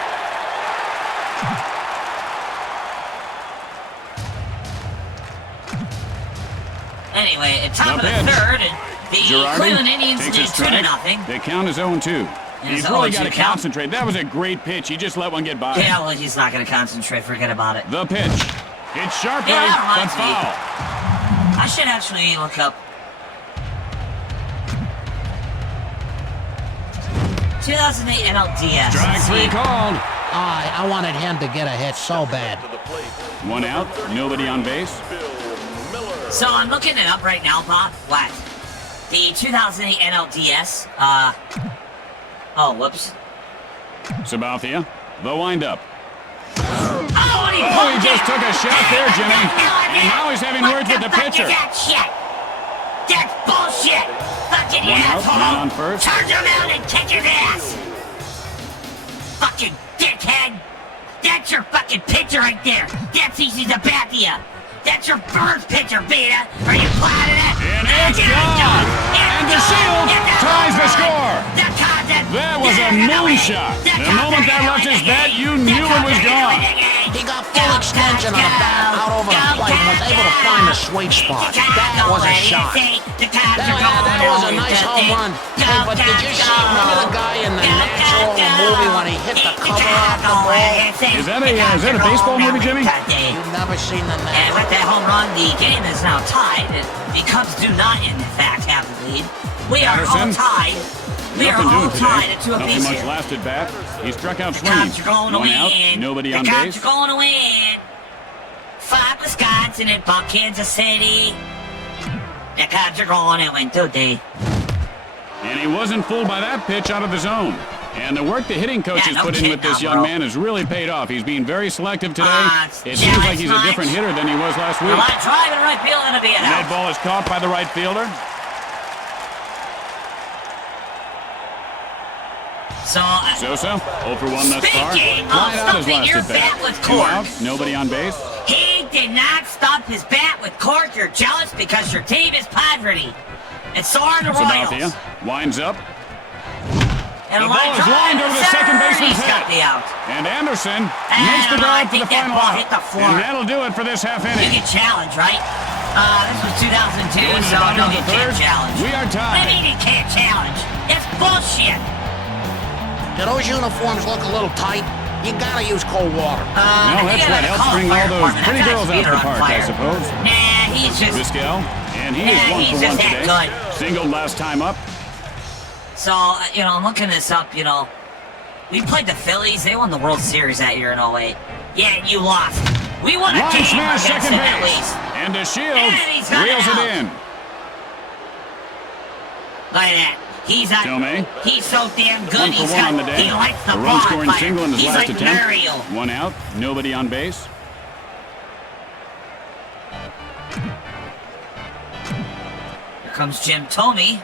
Anyway, at top The of the pitch. third, and the Cleveland Indians takes lead a strike. 2-0. The count is 0-2. It's He's really 0-2 got to count. concentrate. That was a great pitch. He just let one get by. Yeah, well, he's not going to concentrate. Forget about it. The pitch. It's sharply, Yeah, that but reminds me. foul. I should actually look up 2008 NLDS. Strike Let's 3 see. called. I wanted him to get a hit so bad. to the plate. 1 out. Nobody on base. Bill Miller. So I'm looking it up right now, Bob. What? The 2008 NLDS. Oh, whoops. Sabathia. The windup. Oh, he Oh, he just took a shot there, Jimmy. And now he's having words with the pitcher. What the fuck is that shit? That's bullshit. Fucking 1 out. asshole. Man on first. Turn around and kick his ass. Fucking dickhead. That's your fucking pitcher right there. That's easy to bat you. That's your first pitcher, Veda. Are you proud of that? And it's gone. And the Shield ties the score. That was a moonshot. The moment that left his bat, you knew it was gone. He got full extension on the bat out over the plate and was able to find the sweet spot. That was a shot. That was a nice home run. Hey, but did you see, remember the guy in the Natural movie when he hit the cover off the ball? Is that a baseball movie, Jimmy? You've never seen the And with Natural? that home run, the game is now tied. The Cubs do not, in fact, have the lead. We are all Patterson. tied. We are Nothing all doing tied today. at 2 Nothing apiece much here. last at bat. He struck out The swinging. Cubs are going to 1 out. win. Nobody The on Cubs base. are going to win. 5 Wisconsin and 5 Kansas City. The Cubs are going to win today. And he wasn't fooled by that pitch out of the zone. And the work the hitting coach Yeah, has no put in kidding with this now, young bro. man has really paid off. He's being very selective today. It yeah, seems like he's a it's different nice. hitter than he was last A week. lot of drive in right field and a be an And that out. ball is caught by the right fielder. So, Sosa, 0 for 1 thus far. Speaking of Fly out his stumping last your at bat. bat with 2 cork. outs, nobody on base. he did not stump his bat with cork. You're jealous because your team is poverty. And so are the Royals. Sabathia winds up. And The ball is lined over the second baseman's He's got head. the out. And Anderson I makes the don't know, I grab for the think that final ball out. hit the floor. And that'll do it for this half You inning. can challenge, right? This was 2002, Going to so the bottom no, of you the can't third. challenge. We are What do you tied. mean you can't challenge? That's bullshit. Do those uniforms look a little tight? You gotta use cold water. No, that's what helps bring all those pretty girls out to the park, I suppose. Nah, he's just... Vizquel, and he is Yeah, 1 he's for 1 just today. that Singled last time up. So, I'm looking this up, We played the Phillies. They won the World Series that year in 08. Yeah, and you lost. We won a Line game smash against second them at base. least. And the Shield And he's got reels it it out. in. Look at that. He's on. Tomei. He's so damn good. 1 for He's 1 got. on the day. He likes the A ball. run-scoring single in his He's last like attempt. Mario. 1 out, nobody on base. Here comes Jim Tomei.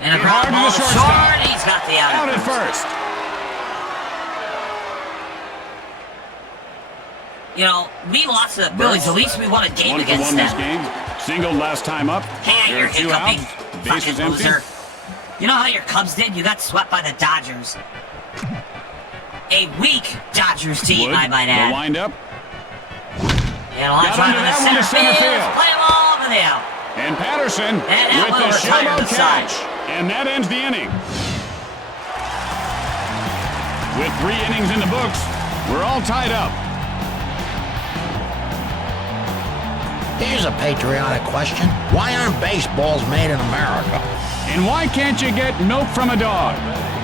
And a Hit ground hard to ball the is shortstop. short. He's got the out. Out at first. We lost to the Phillies. At least we won a game 1 for against 1 this them. game. Singled last time up. Hey, There you're are 2 hiccuping, outs. Base fucking is empty. loser. You know how your Cubs did? You got swept by the Dodgers. A weak Dodgers team, Wood, I might the add. windup. And launch Got under onto the that one to center field. Let's play them all over the out. And Patterson And that with one the will retire shallow the side. catch. And that ends the inning. With 3 innings in the books, we're all tied up. Here's a patriotic question. Why aren't baseballs made in America? And why can't you get milk from a dog?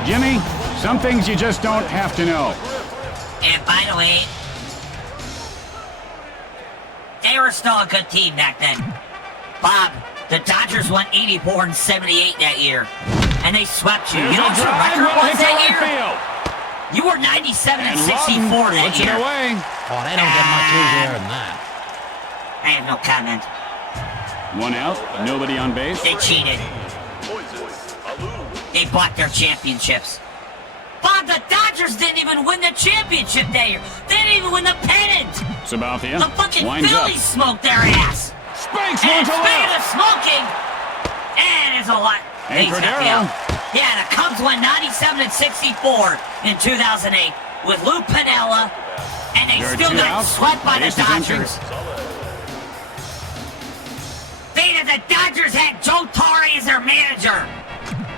Jimmy, some things you just don't have to know. And by the way, they were still a good team back then. Bob, the Dodgers won 84 and 78 that year. And they swept you. There's You know a what your drive, record well was hit to that right year? field. You were 97 and And 64 Lawton that puts it year. away. Oh, they don't get much easier than that. I have no comment. 1 out, nobody on base. They cheated. They bought their championships. Bob, the Dodgers didn't even win the championship that year. They didn't even win the pennant. Sabathia The fucking winds up. Phillies smoked their ass. Spanks And one to speaking left. of smoking, and it's a lot. And He's got the Cordero. out. Yeah, the Cubs won 97 and 64 in 2008 with Lou Piniella, and they There are still 2 got outs. swept by the Base is empty. Dodgers. Veda, the Dodgers had Joe Torre as their manager.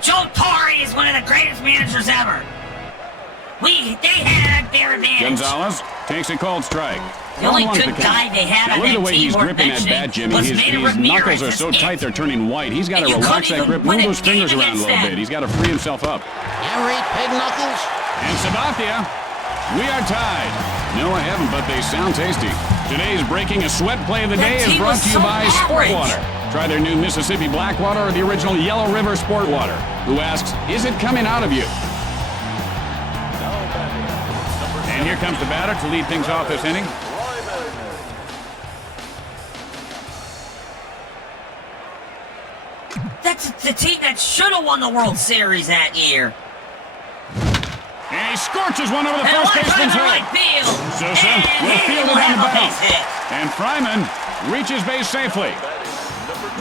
Joe Torre is one of the greatest managers ever. They had their advantage. Gonzalez takes a cold strike. The only 1-1's good the guy count. they had Now on look at that the way team he's worth gripping that mentioning bat, Jimmy. was His Manny knuckles Ramirez. are so That's tight it. they're turning white. He's got to And you relax couldn't that grip, even win move a those fingers game around a against little them. bit. He's got to free himself up. You ever eat pig knuckles? And Sabathia, we are tied. No, I haven't, but they sound tasty. Today's Breaking a Sweat Play of the That Day is team brought was to you so by Sport average. Water. Try their new Mississippi Blackwater or the original Yellow River Sport Water. Who asks, is it coming out of you? And here comes the batter to lead things off this inning. That's the team that should have won the World Series that year. And he scorches one over the And first one baseman's to head. right field. Sosa And will he field will it on have the a bounce. base hit. And Fryman reaches base safely.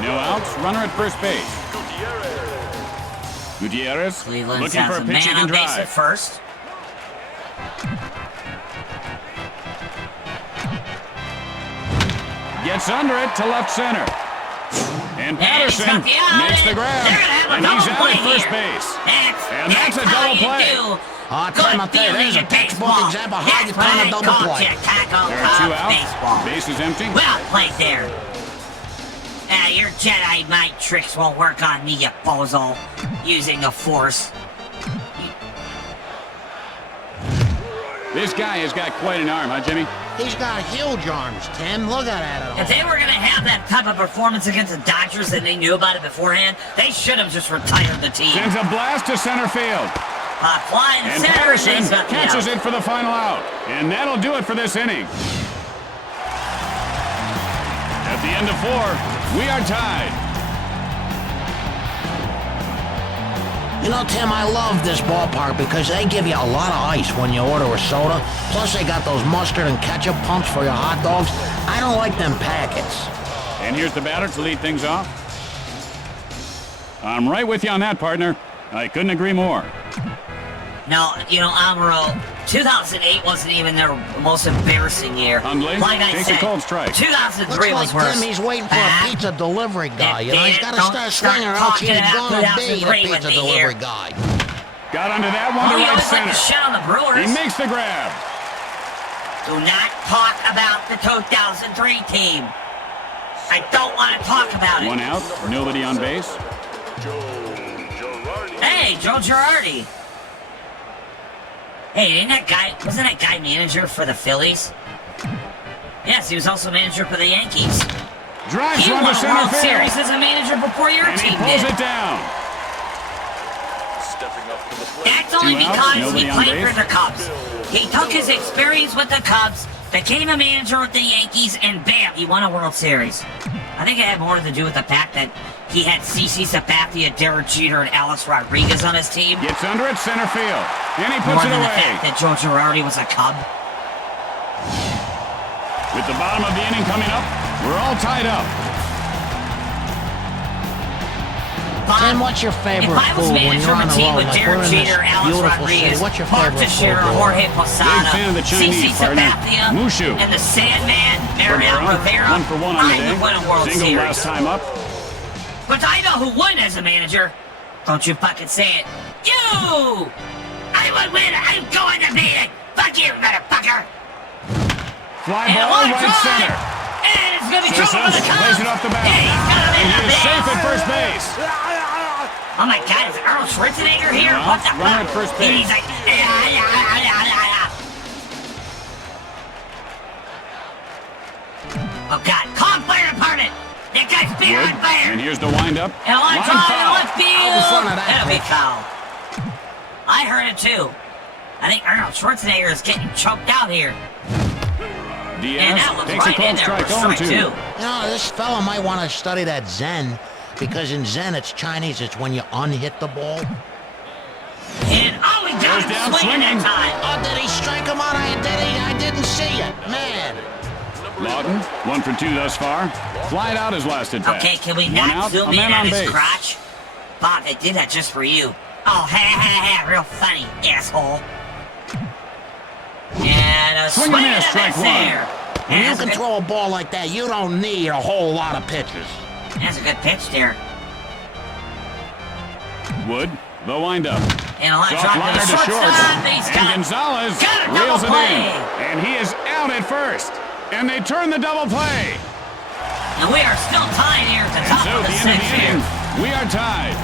No outs, runner at first base. Gutierrez Cleveland looking for has a a pitch he man can on base at drive. first. Gets under it to left center. And Patterson And he's got the out. makes the grab. They're gonna have a And he's double out play at first here. base. And that's a how double you play. do I'll good tell you, fielding there's a in textbook baseball. example how you That's turn why a they double call play. Chicago There are 2 Cubs outs. baseball. Base is empty. Well played there. Your Jedi mind tricks won't work on me, you bozo. Using the Force. This guy has got quite an arm, huh, Jimmy? He's got huge arms, Tim. Look at it If they were going to have that type of performance against the Dodgers and they knew about it beforehand, they should have just retired the team. Sends a blast to center field. Flying And center Patterson and got catches it for the final out. And that'll do it for this inning. At the end of 4, we are tied. You know, Tim, I love this ballpark because they give you a lot of ice when you order a soda. Plus, they got those mustard and ketchup pumps for your hot dogs. I don't like them packets. And here's the batter to lead things off. I'm right with you on that, partner. I couldn't agree more. No, Amaro, 2008 wasn't even their most embarrassing year. Hundley Like I takes said, a cold strike. 2003 Looks was like worse. Tim, he's waiting for a pizza delivery guy. You know, he's got to Don't start start swinging or else talking he's about gonna be a 2003 with pizza me delivery here. guy. Got under that one to You right always like center. to shit on the He Brewers. makes the grab. Do not talk about the 2003 team. I don't want to talk about it. 1 out, nobody on base. Hey, Joe Girardi. Hey, wasn't that guy manager for the Phillies? Yes, he was also manager for the Yankees. Drives He one won to a center World field. Series as a manager before your And he team pulls did. it down. Stepping up to the plate. That's only 2 outs, because he nobody on played base. for the Cubs. He took his experience with the Cubs, became a manager with the Yankees, and bam, he won a World Series. I think it had more to do with the fact that he had CC Sabathia, Derek Jeter, and Alex Rodriguez on his team, Gets under it, center field. And he more puts it than the away. fact that Joe Girardi was a Cub. With the bottom of the inning coming up, we're all tied up. Bob. Tim, what's your favorite If I was food when manager you're of on a the team road? with Like Derek we're in Jeter, this Alex beautiful Rodriguez, city. What's your Mark favorite Teixeira, food? Jorge Posada, Big fan of the Chinese, CC partner. Sabathia, Mushu. and the Sandman, Mariano Guerrero, Rivera, 1 for 1 on the I day. would win a World Single Series. last time up. But I know who won as a manager. Don't you fucking say it. You! I would win. I'm going to beat it. Fuck you, motherfucker. Fly And a ball line right drive. center. And it's going to be trouble for the Cubs. Plays it off the bat. And he's got him in And the he is safe at base. first base. Oh my God, is Arnold Schwarzenegger here? No, What the runner fuck? at first And base. he's like, oh God, call him fire department. That guy's being on fire. And here's the windup. And a line Line drive in foul. left field. Out in front of that That'll be pitch. foul. I heard it too. I think Arnold Schwarzenegger is getting choked out here. And Diaz that was takes a right in cold there strike, for strike 0-2. two. You know, this fella might want to study that Zen, because in Zen, it's Chinese. It's when you unhit the ball. And oh, he got Goes him down swinging swinging. that time. Oh, did he strike him out? I didn't see it. Man. Lawton, 1 for 2 thus far. Flied out his last at bat. Okay, can we One not out, zoom a in man on on his base. crotch? Bob, they did that just for you. Oh, real funny, asshole. And a Swing and swing miss, and a strike miss one. there. When you That's a can good- throw a ball like that, you don't need a whole lot of pitches. That's a good pitch there. Wood, the windup. And a line Soft drop to liner the to short. shortstop. He's And got Gonzalez got a reels it double in. play. And he is out at first. And they turn the double play. And we are still tied here at the And top so of at the the end of sixth the here. inning, we are tied.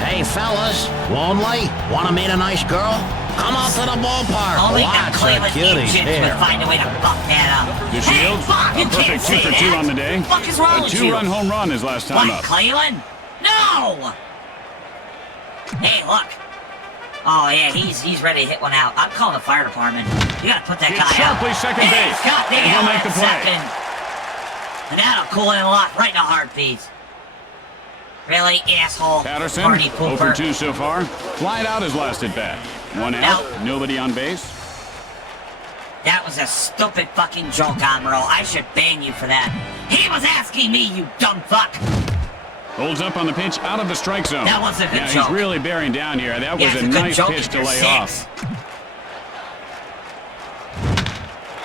Hey, fellas, lonely? Want to meet a nice girl? Come out to the ballpark. Only the Lots of Cleveland cuties Indians here. would find a way to fuck that up. The Hey, Shields, Bob, you a can't perfect 2 say for 2 that. on the day. What the fuck is wrong A with you? 2-run home run his last time What, up. Cleveland? No! Hey, look. Oh, yeah, he's ready to hit one out. I'm calling the fire department. You gotta put that Hit guy out. sharply second Hey, base. Scott, And he'll make the play. second. And that'll cool him a lot right in the heart beats. Really, asshole? Patterson, Party 0 for pooper. 2 so far. Flied out his last at bat. 1 out, nobody on base. That was a stupid fucking joke, Amro. I should ban you for that. He was asking me, you dumb fuck. Holds up on the pitch out of the strike zone. That was a good yeah, joke. He's really bearing down here. That Yeah, was it's a a good nice joke pitch if to you're lay 6. off.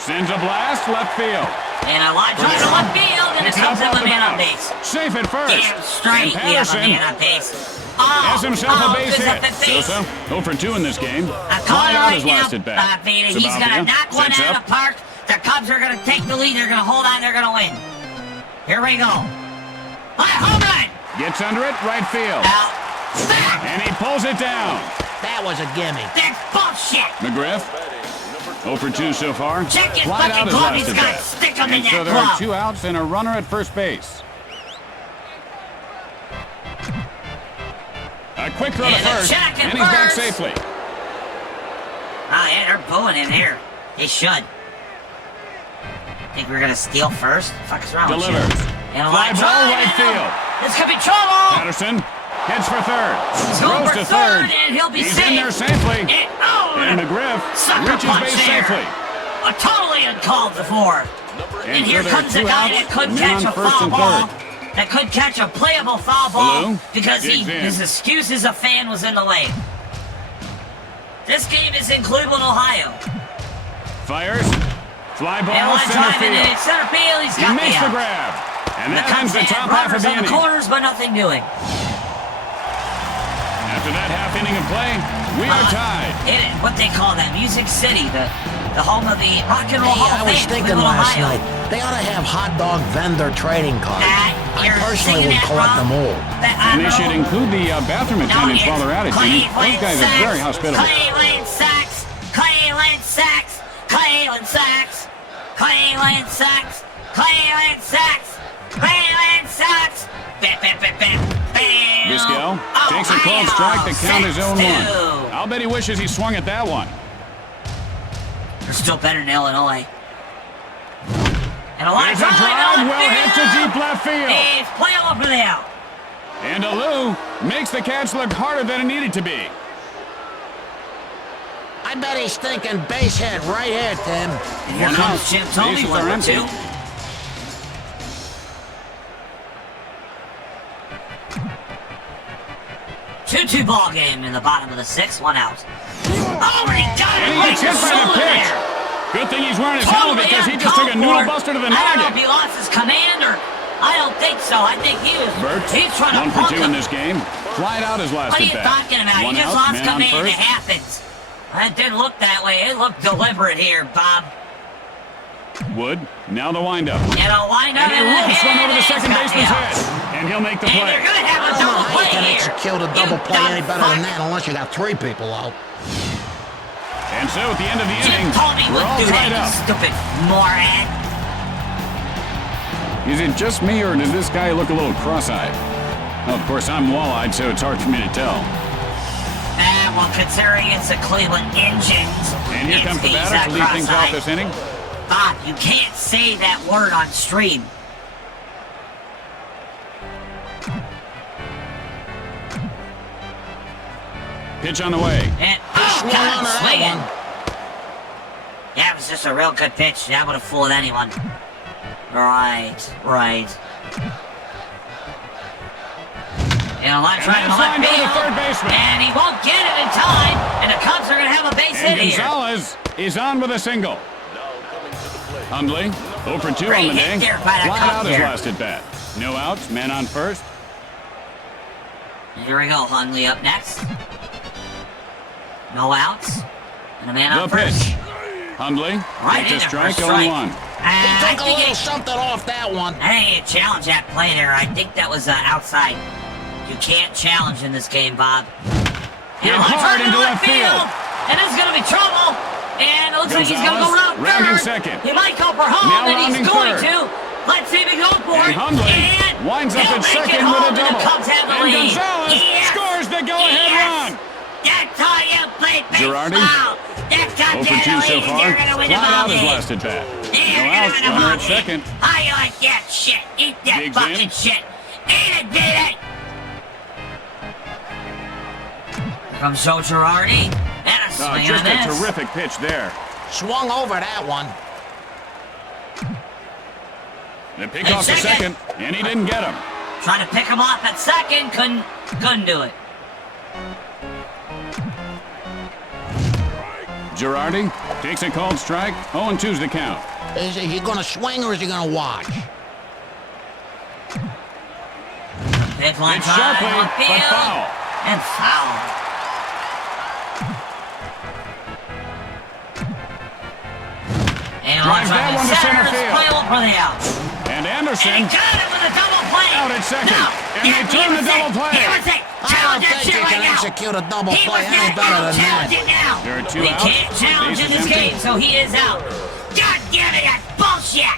Sends a blast left field. And a line drive to left field, and it Picks it comes up in off the the man on bounce. base. Safe at first. Damn straight, And we have a Patterson man on base. has himself a base this is hit. the base. Sosa, 0 for 2 in this game. I'm Fly calling it out right his now, last at bat. Veda. He's going to Sabathia knock one sets out up. of the park. The Cubs are going to take the lead. They're going to hold on. They're going to win. Here we go. Home run. Gets under it, right field. Out. Back. And he pulls it down. That was a gimme. That's bullshit. McGriff, 0 for 2 so far. Check his Flied fucking out his glove. last He's at got bat. stick him in And so that there are glove. 2 outs and a runner at first base. A quick throw to And a first, check at and he's back first. safely. Oh, yeah, they're booing him here. They should. Think we're going to steal first? The fuck is wrong with Delivers. you? And a Fly line ball drive right into- field. This could be trouble. Patterson heads for third. Going Throws for to third, and he'll be He's safe. in there safely. And And McGriff sucker reaches punch base there. safely. A totally uncalled for. And so here there are comes a 2 guy outs, that could men catch on a first foul and ball. third. That could catch a playable foul ball Baloo because digs in. his excuse is a fan was in the way. This game is in Cleveland, Ohio. Fires. Fly ball And line center drive into field. center field. He's He got makes the the out. grab. And The that Cubs ends the had top half of runners the on the inning. corners, but nothing doing. After that half inning of play, we are tied. In what they call that Music City, the home of the Rock and Roll Hey, Hall I of was Fame, thinking Cleveland, last Ohio. night, they ought to have hot dog vendor trading cards. I You're personally singing would that collect wrong. them all. And they should include the bathroom attendants while they're at it, Jimmy. Those guys are very hospitable. Cleveland Sacks, Cleveland Sacks, Cleveland Sacks, Cleveland Sacks, Cleveland Sacks, Cleveland Sacks. Bam, bam, bam, bam, bam. Vizquel takes a cold strike. The count is 0-1. 6-2. I'll bet he wishes he swung at that one. They're still better than Illinois. And a line There's a drive, left well hit to field. deep left field. He's playing for the out. And Alou makes the catch look harder than it needed to be. I bet he's thinking base hit right here, Tim. And here One comes out. Jim Tony, Bases 1 are for empty. 2. 2-2 ball game in the bottom of the 6th, 1 out. Oh, and he got it And he right gets to hit by the shoulder pitch. there. Good thing he's wearing his helmet because he just took a noodle buster to the I don't know if noggin. he lost his command or... I don't think so. I think he's trying to 1 for punk 2 him. in this game. Flied out his last What are you at bat. talking about? One He just out, lost man on command. It first. happens. It didn't look that way. It looked deliberate here, Bob. Wood, now the windup. And a windup And he in the rips one head. over the and second it's baseman's got head. out. And he'll make the And play. you're going to have I a don't know double how you play can here. execute a double You play any dumb better than fuck. that unless you got 3 people out. And so at the end of the Jim inning, told me we're all wouldn't do tied that, up. you stupid moron. Is it just me, or does this guy look a little cross-eyed? Well, of course, I'm wall-eyed, so it's hard for me to tell. Well, considering it's the Cleveland Indians, And here comes the batter to lead things off this inning. Bob, you can't say that word on stream. Pitch on the way. And Swung on God, that swinging. one. Yeah, it was just a real good pitch. That would have fooled anyone. Right. And a line And trying to that's left lined over field. the third baseman. And he won't get it in time. And the Cubs are going to have a base And hit here. Gonzalez is on with a single. Hundley, 0 for 2 on the Great day. hit there by the Fly Cubs out his there. last at bat. No outs, man on first. Here we go, Hundley up next. No outs. And a man The up first. pitch. Hundley Right takes in a there for strike, a strike. 0-1. He I took a think little something off that one. I think you challenge that play there. I think that was outside. You can't challenge in this game, Bob. Hit a line hard drive into left field. And this is going to be trouble. And it looks like he's going to go Gonzalez around rounding third. second. He might go for home, Now and he's rounding going third. to. Let's see if he goes for And it. Hundley And winds up he'll at make it second home, with a and double. the Cubs have the And lead. Gonzalez Yes. scores the go-ahead Yes. run. That's how you play Girardi, baseball. That's 0 for 2 so far. You're going to win the Fly ball out his game. last at bat. You're No gonna outs, win the runner ball at game. second. How you like that shit? Eat that Digs fucking in. shit. Eat it, beat it. Here comes Joe Girardi. And a swing Just on a this. terrific pitch there. Swung over that one. The pick off to second, and he didn't get him. Trying to pick him off at second. Couldn't do it. Girardi takes a called strike. 0-2's the count. Is he going to swing or is he going to watch? Big line It's drive, sharply, left but field, foul. and foul. And Drives that one to center field. Playable for the out. And And he Anderson got it with a double play. out at second. No, And they turn the double play. He was it. I Challenge don't that think shit you right can now. execute a double He play was any that. better than Challenge that. it now. There are 2 We outs. can't challenge in Bases this empty. game, so he is out. God damn it, that's bullshit.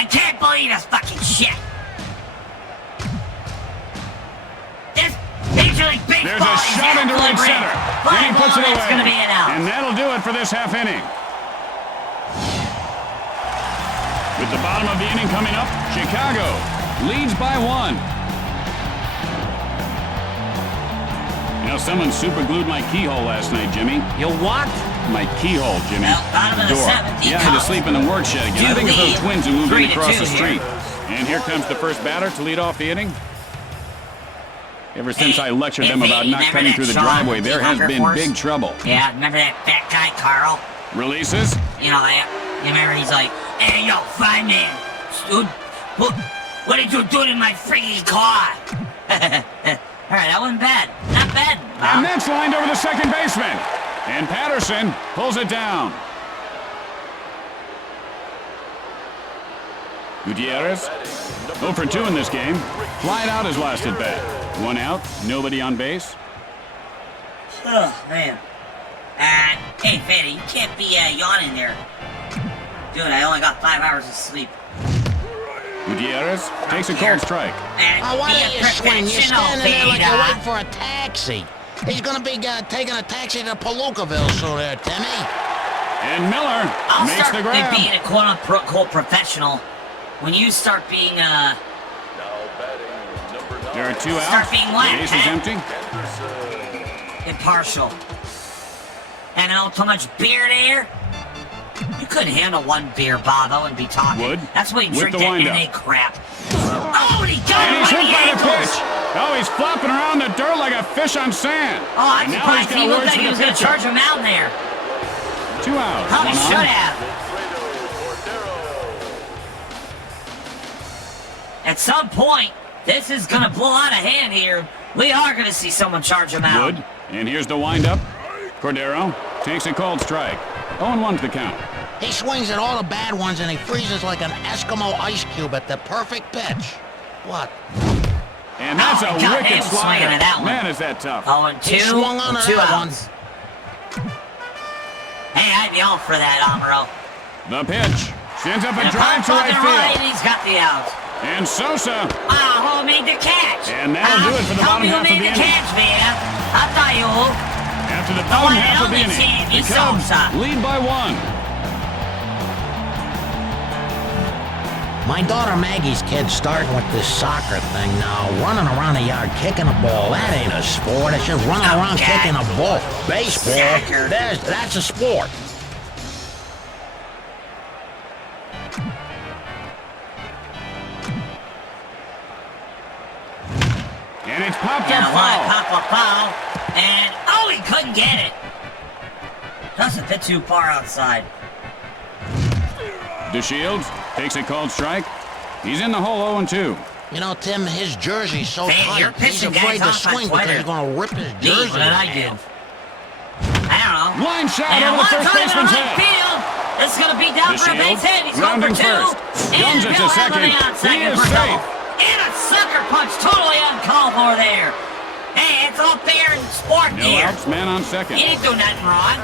I can't believe this fucking shit. This Major League Baseball There's a is shot into right equilibrium. center. Fly And he puts ball, it that's away. going to be an out. And that'll do it for this half inning. With the bottom of the inning coming up, Chicago leads by 1. You know, someone super glued my keyhole last night, Jimmy. You what? My keyhole, Jimmy. Well, bottom of the Door. 7th, Yeah, I had to Cubs sleep in the work shed again. I do think it's those lead twins who moved in 3-2 across the here. street. And here comes the first batter to lead off the inning. Ever since I lectured them about not remember cutting that through the Sean driveway, there has Hunger been Force? big trouble. Yeah, remember that fat guy, Carl? Releases. You know, you remember he's like, hey, yo, fine man. Dude, what did you do to my freaking car? All right, that wasn't bad. Not bad, Bob. And that's lined over the second baseman. And Patterson pulls it down. Gutierrez, 0 for 2 in this game. Flied out his last at bat. 1 out, nobody on base. Oh, man. Hey, Veda, you can't be yawning there. Dude, I only got 5 hours of sleep. Gutierrez takes a cold strike. Oh, why Be don't a you swing? You're professional, standing there like you're Veda. waiting for a taxi. He's going to be taking a taxi to Palookaville soon there, Timmy. And Miller I'll makes start the grab. being a quote-unquote professional when you start being, Now batting number 9. There are 2 outs. Start being what, Base is Pat? empty. impartial. And I don't too much beer there. You couldn't handle one beer, Bobo, and be talking. Wood That's why you with drink the that windup. NA crap. Oh, and he got And him he's right hit in the by the ankles. pitch. Oh, he's flopping around the dirt like a fish on sand. Oh, I'm And now surprised he's he got looked words like for he the was going to pitcher. charge him out there. 2 outs. Probably one on. should have. At some point, this is going to blow out of hand here. We are going to see someone charge him out. Wood, and here's the windup. Cordero takes a cold strike. 0-1's the count. He swings at all the bad ones and he freezes like an Eskimo ice cube at the perfect pitch. What? And that's Oh, a God, wicked him swinging slider. at that one. Man, is that tough. 0-2, He swung on to 2 that outs. Hey, I'd be all for that, Amaro. The pitch sends up a And drive to right and field. he's got the out. And Sosa. Who made the catch? And that'll do it for the tell bottom me who half of made the the inning. catch, man. I'll tell you who. After the bottom one and half of the only inning, Sammy the Cubs Sosa. lead by 1. My daughter Maggie's kid's starting with this soccer thing now, running around the yard kicking a ball. That ain't a sport. It's just running around Okay. kicking a ball. Baseball, Soccer. that's a sport. And it's popped And up a line foul. pop a foul. And, he couldn't get it. Just a bit too far outside. DeShields takes a cold strike. He's in the hole 0-2. You know, Tim, his jersey's so Man, you're tight. He's pissing afraid guys to off on swing because Twitter. he's going to rip his Gee, jersey. what did I do? I don't know. Line shot And over the one first time in baseman's right head. field. This is going to be down for a DeShields base hit. He's going rounding for 2. first. And Guns it to Bill second. Hammond on He second is for safe. double. And a sucker punch totally uncalled for there. Hey, it's all fair in sport No here. outs, man on second. He didn't do nothing wrong.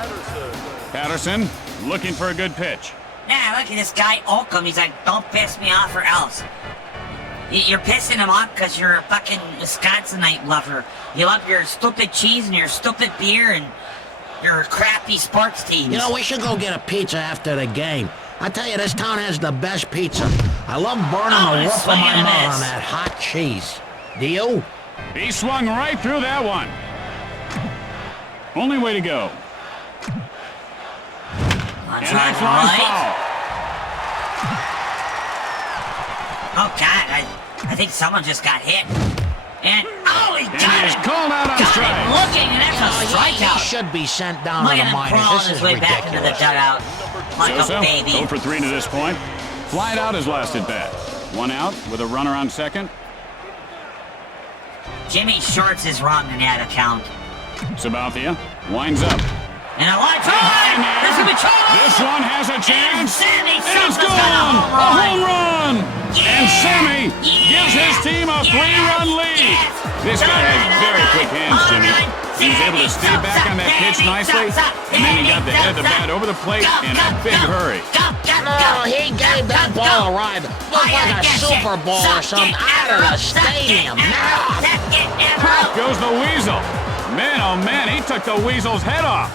Patterson looking for a good pitch. Nah, look at this guy, Oakham. He's like, don't piss me off or else. You're pissing him off because you're a fucking Wisconsinite lover. You love your stupid cheese and your stupid beer and your crappy sports teams. You know, we should go get a pizza after the game. I tell you, this town has the best pizza. I love burning Oh, the it's roof of swinging my and mouth miss. on that hot cheese. Do you? He swung right through that one. Only way to go. I'm And trying that's line right. foul. Oh, God, I think someone just got hit. And, he And got he's it. called out on Got strike. it looking, and that's a He strikeout. should be sent down Look to at the him minors. crawling This his is way back into the ridiculous. dugout like Sosa a baby. 0 for 3 to this point. Flied out his last at bat. 1 out with a runner on second. Jimmy Shorts is wrong in that account. Sabathia winds up. And a line drive! There's gonna be trouble! This one has a chance. Sammy And it's Sosa's got a gone! home A run! home run! And Sammy gives his team a Yes! 3-run lead. Yes! This guy has very quick hands, Home Jimmy. run! He was able to stay Sammy back on that pitch Sosa! nicely, and then he got the head of the bat over the plate Go, in go, a big go. hurry. Go, go, No, go. he gave Go, that go, ball go. a ride. Looked like a Super Bowl or something out of the stadium. Back goes the Weasel. Man, oh man, he took the Weasel's head off.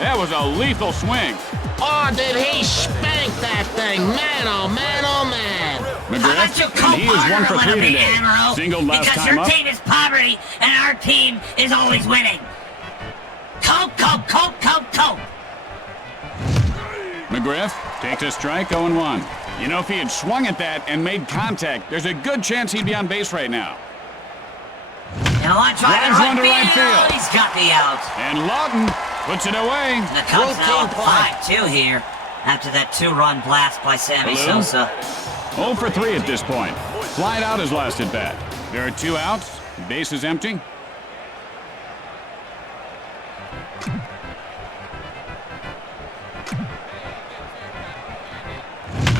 That was a lethal swing. Oh, did he spank that thing? Man, oh man, oh man. How about you McGriff, and he is 1 for 3 today. Singled last because time your up. team is poverty and our team is always winning. Coke, Coke, Coke, Coke, Coke. McGriff takes a strike, 0-1. You know, if he had swung at that and made contact, there's a good chance he'd be on base right now. And a line drive Drives one to right field. Oh, he's got the out. And Lawton puts it away. And the Cubs now Routine play. 5-2 here after that 2-run blast by Sammy Hello? Sosa. 0 for 3 at this point. Flied out his last at bat. There are 2 outs. Base is empty.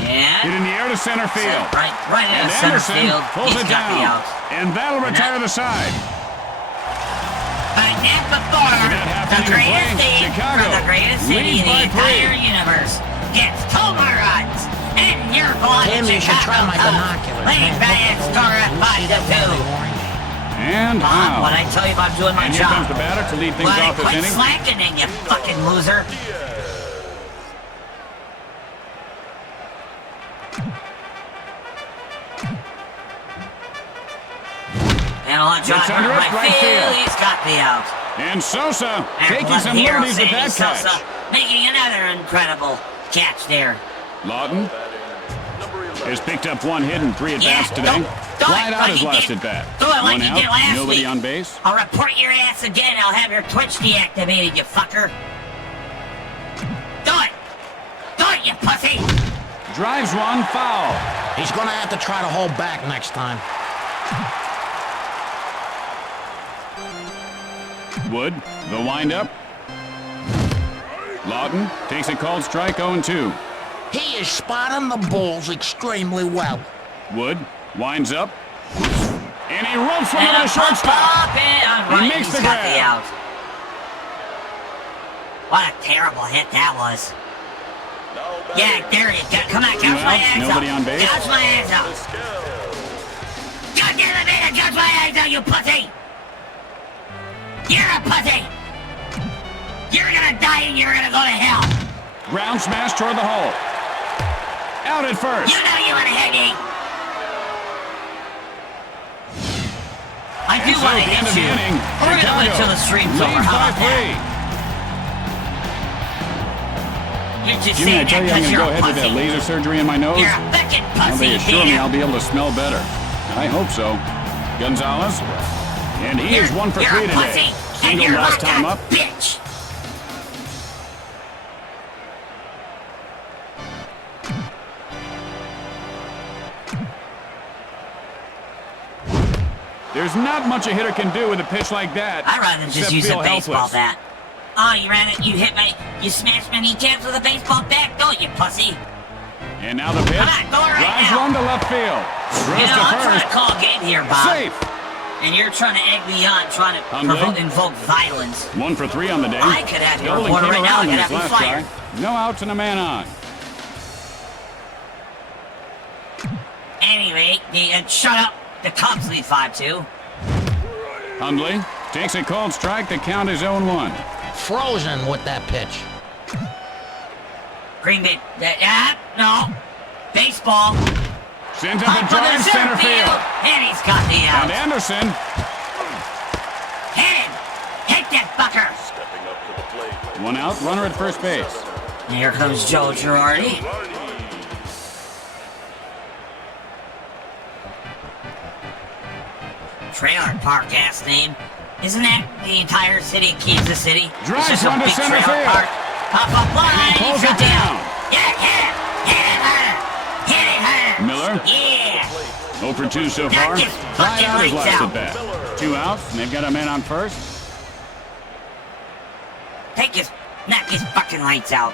Hit And in the air to center field. right And into center Anderson field. pulls He's it got the down. out. And that'll retire the side. By Nat Before, that half the inning greatest play, team Chicago from the greatest city leads in the by 3. entire universe gets 2 more runs. And you're going Tim, to you should try Chicago my Cubs. binoculars. Lead by a score at 5-2. And Bob, out. what I tell you about doing my And here job? comes the batter to lead things Well, off this quit inning. slacking in, you fucking loser. And a line drive Gets under it, right right field. field. He's got the out. And Sosa And taking one some hero, liberties with Sammy that Sosa. catch. making another incredible catch there. Lawton has picked up 1 hit and 3 at-bats today. Don't Flied it out like his you last did. at-bat. Do it like 1 you out, did last nobody week. on base. I'll report your ass again. I'll have your Twitch deactivated, you fucker. Do it. Do it, you pussy. Drives one, foul. He's gonna have to try to hold back next time. Wood, the windup. Lawton takes a called strike, 0-2. He is spotting the balls extremely well. Wood winds up. And he ropes one And to a the shortstop. He makes the got grab. the out. What a terrible hit that was. Yeah, there you go. Come on, gouge my outs, ass nobody out. on base. Gouge my ass out. God damn it, man, gouge my ass out, you pussy. You're a pussy. You're gonna die and you're gonna go to hell. Ground smash toward the hole. Out at first. You know you wanna hit me. I do And so want to at the end of hit the you. inning, We're gonna wait till the stream's over. leads How by about that? 3. You're just Jimmy, I saying tell that you, I'm because going to you're go a ahead with that pussy. laser surgery in my nose. You're a fucking Now pussy, they assure me Veda. I'll be able to smell better. I hope so. Gonzalez. And he is 1 for 3 You're a today. pussy, and Single you're last like time a up. bitch. There's not much a hitter can do with a pitch like that. I'd rather just except use a feel baseball helpless. bat. Oh, you ran it, you hit my, you smashed my kneecaps with a baseball bat, don't you, pussy? And now the pitch. Come on, go right Drives now. one to left field. Throws You know, to I'm trying first. to call a game here, Bob. Safe. And you're trying to egg me on, trying to Hundley. invoke violence. 1 for 3 on the day. I could have your Doubling reporter came right now, around I in could his have you last fired. try. No outs and a man on. Anyway, shut up. The Cubs lead 5-2. Hundley takes a called strike. The count is 0-1. Frozen with that pitch. Green Bay, no. Baseball. Sends up Up a for the drive center field. And he's got the out. And Anderson. Hit him. Hit that fucker. Stepping up to the plate. 1 out. Runner at first base. And here comes Joe Girardi. Trailer park ass name. Isn't that the entire city of Kansas City? Drives It's just a one to big center trailer field. park. Up a line. And he pulls He's it got the down. out. Yeah, hit it. Hit it harder. Hit it harder. Miller. Yeah. 0 for 2 so Knock far. his Fly fucking out his lights last out. at bat. 2 outs. And they've got a man on first. Knock his fucking lights out.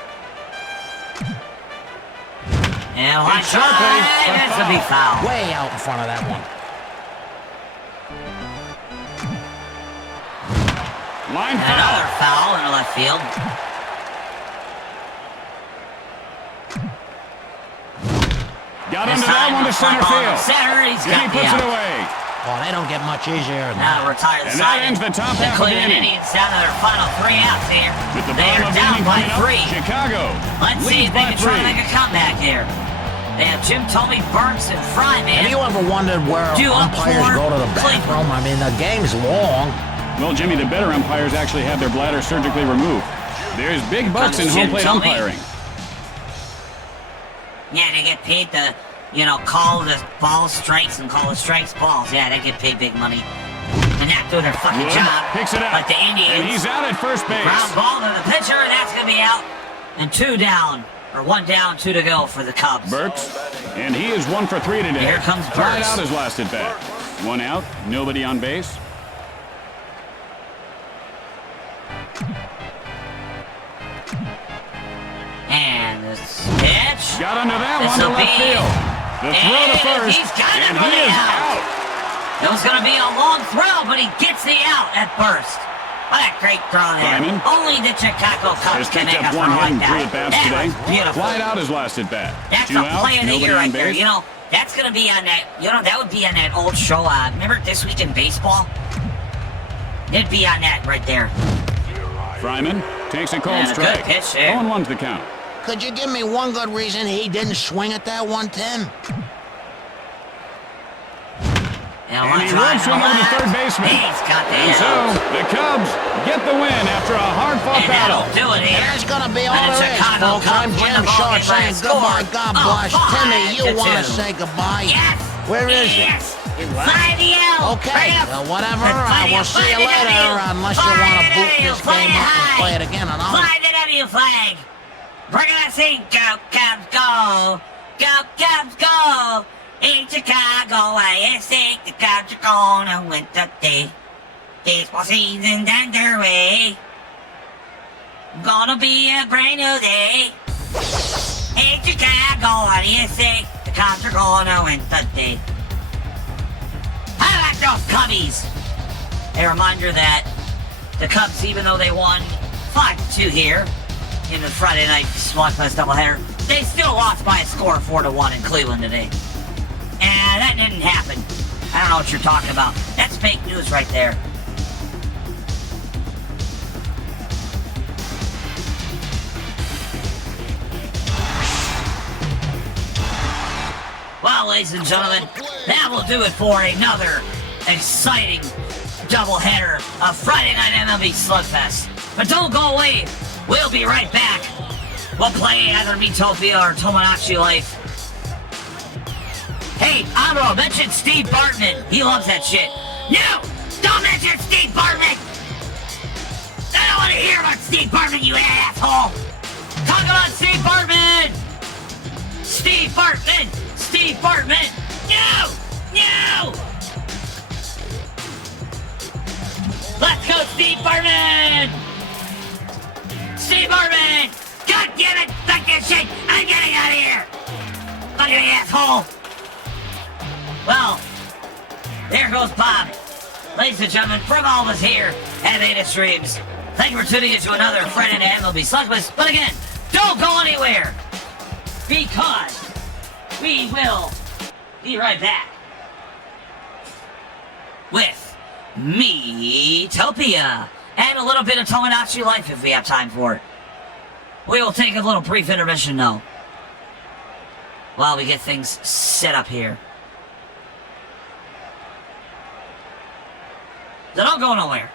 And one Hit sharply, shot. but That's a big foul. Way out in front of that one. Line Another foul. foul in the left field. Got This under that time, one to the fly center ball to field. Center, he's And he got the puts it out. away. Oh, they don't get much easier than Now that. retire the And that side. ends the top The half of the Cleveland inning. Indians down to their final 3 outs here. With the They bottom are of the down inning by coming up, 3. Chicago Let's see leads if they by can try to 3. make a comeback here. They have Jim Tomey, Burks, and Fry, man. Have you ever wondered where Do up umpires for go to the Cleveland. bathroom? I mean, the game's long. Well, Jimmy, the better umpires actually have their bladder surgically removed. There's big bucks in Comes home Jim plate Tomey. umpiring. Yeah, they get paid to, call the balls strikes and call the strikes balls. Yeah, they get paid big money. And not do their fucking Wood job. picks it up. Like the Indians. And he's out at first base. Ground ball to the pitcher, and that's going to be out. And 2 down. Or 1 down, 2 to go for the Cubs. Burks, and he is 1 for 3 today. Here comes Tried Burks. out his last at bat. 1 out, nobody on base. And the pitch. Got under that one to This'll left be- field. The throw to And first, he's got it and for he the is out. out. It was going to be a long throw, but he gets the out at first. What a great throw there. Lyman Only the Chicago Cubs Has can picked make a up throw 1 hit like and 3 that. at bats That today. was beautiful. Flied out his last at bat. That's 2 a outs, play of the nobody year on right there. base. That's going to be on that, that would be on that old show. Remember This Week in Baseball? It'd be on that right there. Fryman takes a cold And a good strike. pitch there. 0-1's the count. Could you give me one good reason he didn't swing at that one, Tim? And he ropes one over the third baseman. He's got the And so, the Cubs get the win after a hard-fought battle. Do it here. And that's gonna be all And the there is, Chicago folks. I'm Cubs win Jim the ball Short game by a saying score goodbye. God of bless. Timmy, you 5-2. want to say goodbye? Yes. Where is he? Yes. Fly the L. Okay, whatever. We'll see you later, unless you want to boot this game up and play it again. And Fly the W flag. We're gonna sing Go Cubs Go. Go Cubs Go. In Chicago, I think the Cubs are gonna win today. Baseball season's underway. Gonna be a brand new day. In Chicago, what do you think? The Cubs are gonna win today. How about those Cubbies? A reminder that the Cubs, even though they won 5-2 here in the Friday night Slugfest doubleheader, they still lost by a score of 4-1 in Cleveland today. And that didn't happen. I don't know what you're talking about. That's fake news right there. Well, ladies and gentlemen, that will do it for another exciting doubleheader of Friday Night MLB Slugfest. But don't go away. We'll be right back. We'll play either Metopia or Tomodachi Life. Hey, Amro, mention Steve Bartman. He loves that shit. No! Don't mention Steve Bartman! I don't want to hear about Steve Bartman, you asshole! Talk about Steve Bartman! Steve Bartman! Steve Bartman! No! No! Let's go, Steve Bartman! Steve Bartman! God damn it! Fuck this shit! I'm getting out of here! Fucking asshole! Well, there goes Bob. Ladies and gentlemen, from all of us here at VedaStreams, thank you for tuning in to another Friday Night MLB Slugfest. But again, don't go anywhere, because we will be right back with Metopia and a little bit of Tomodachi Life if we have time for it. We will take a little brief intermission, though, while we get things set up here. So don't go nowhere.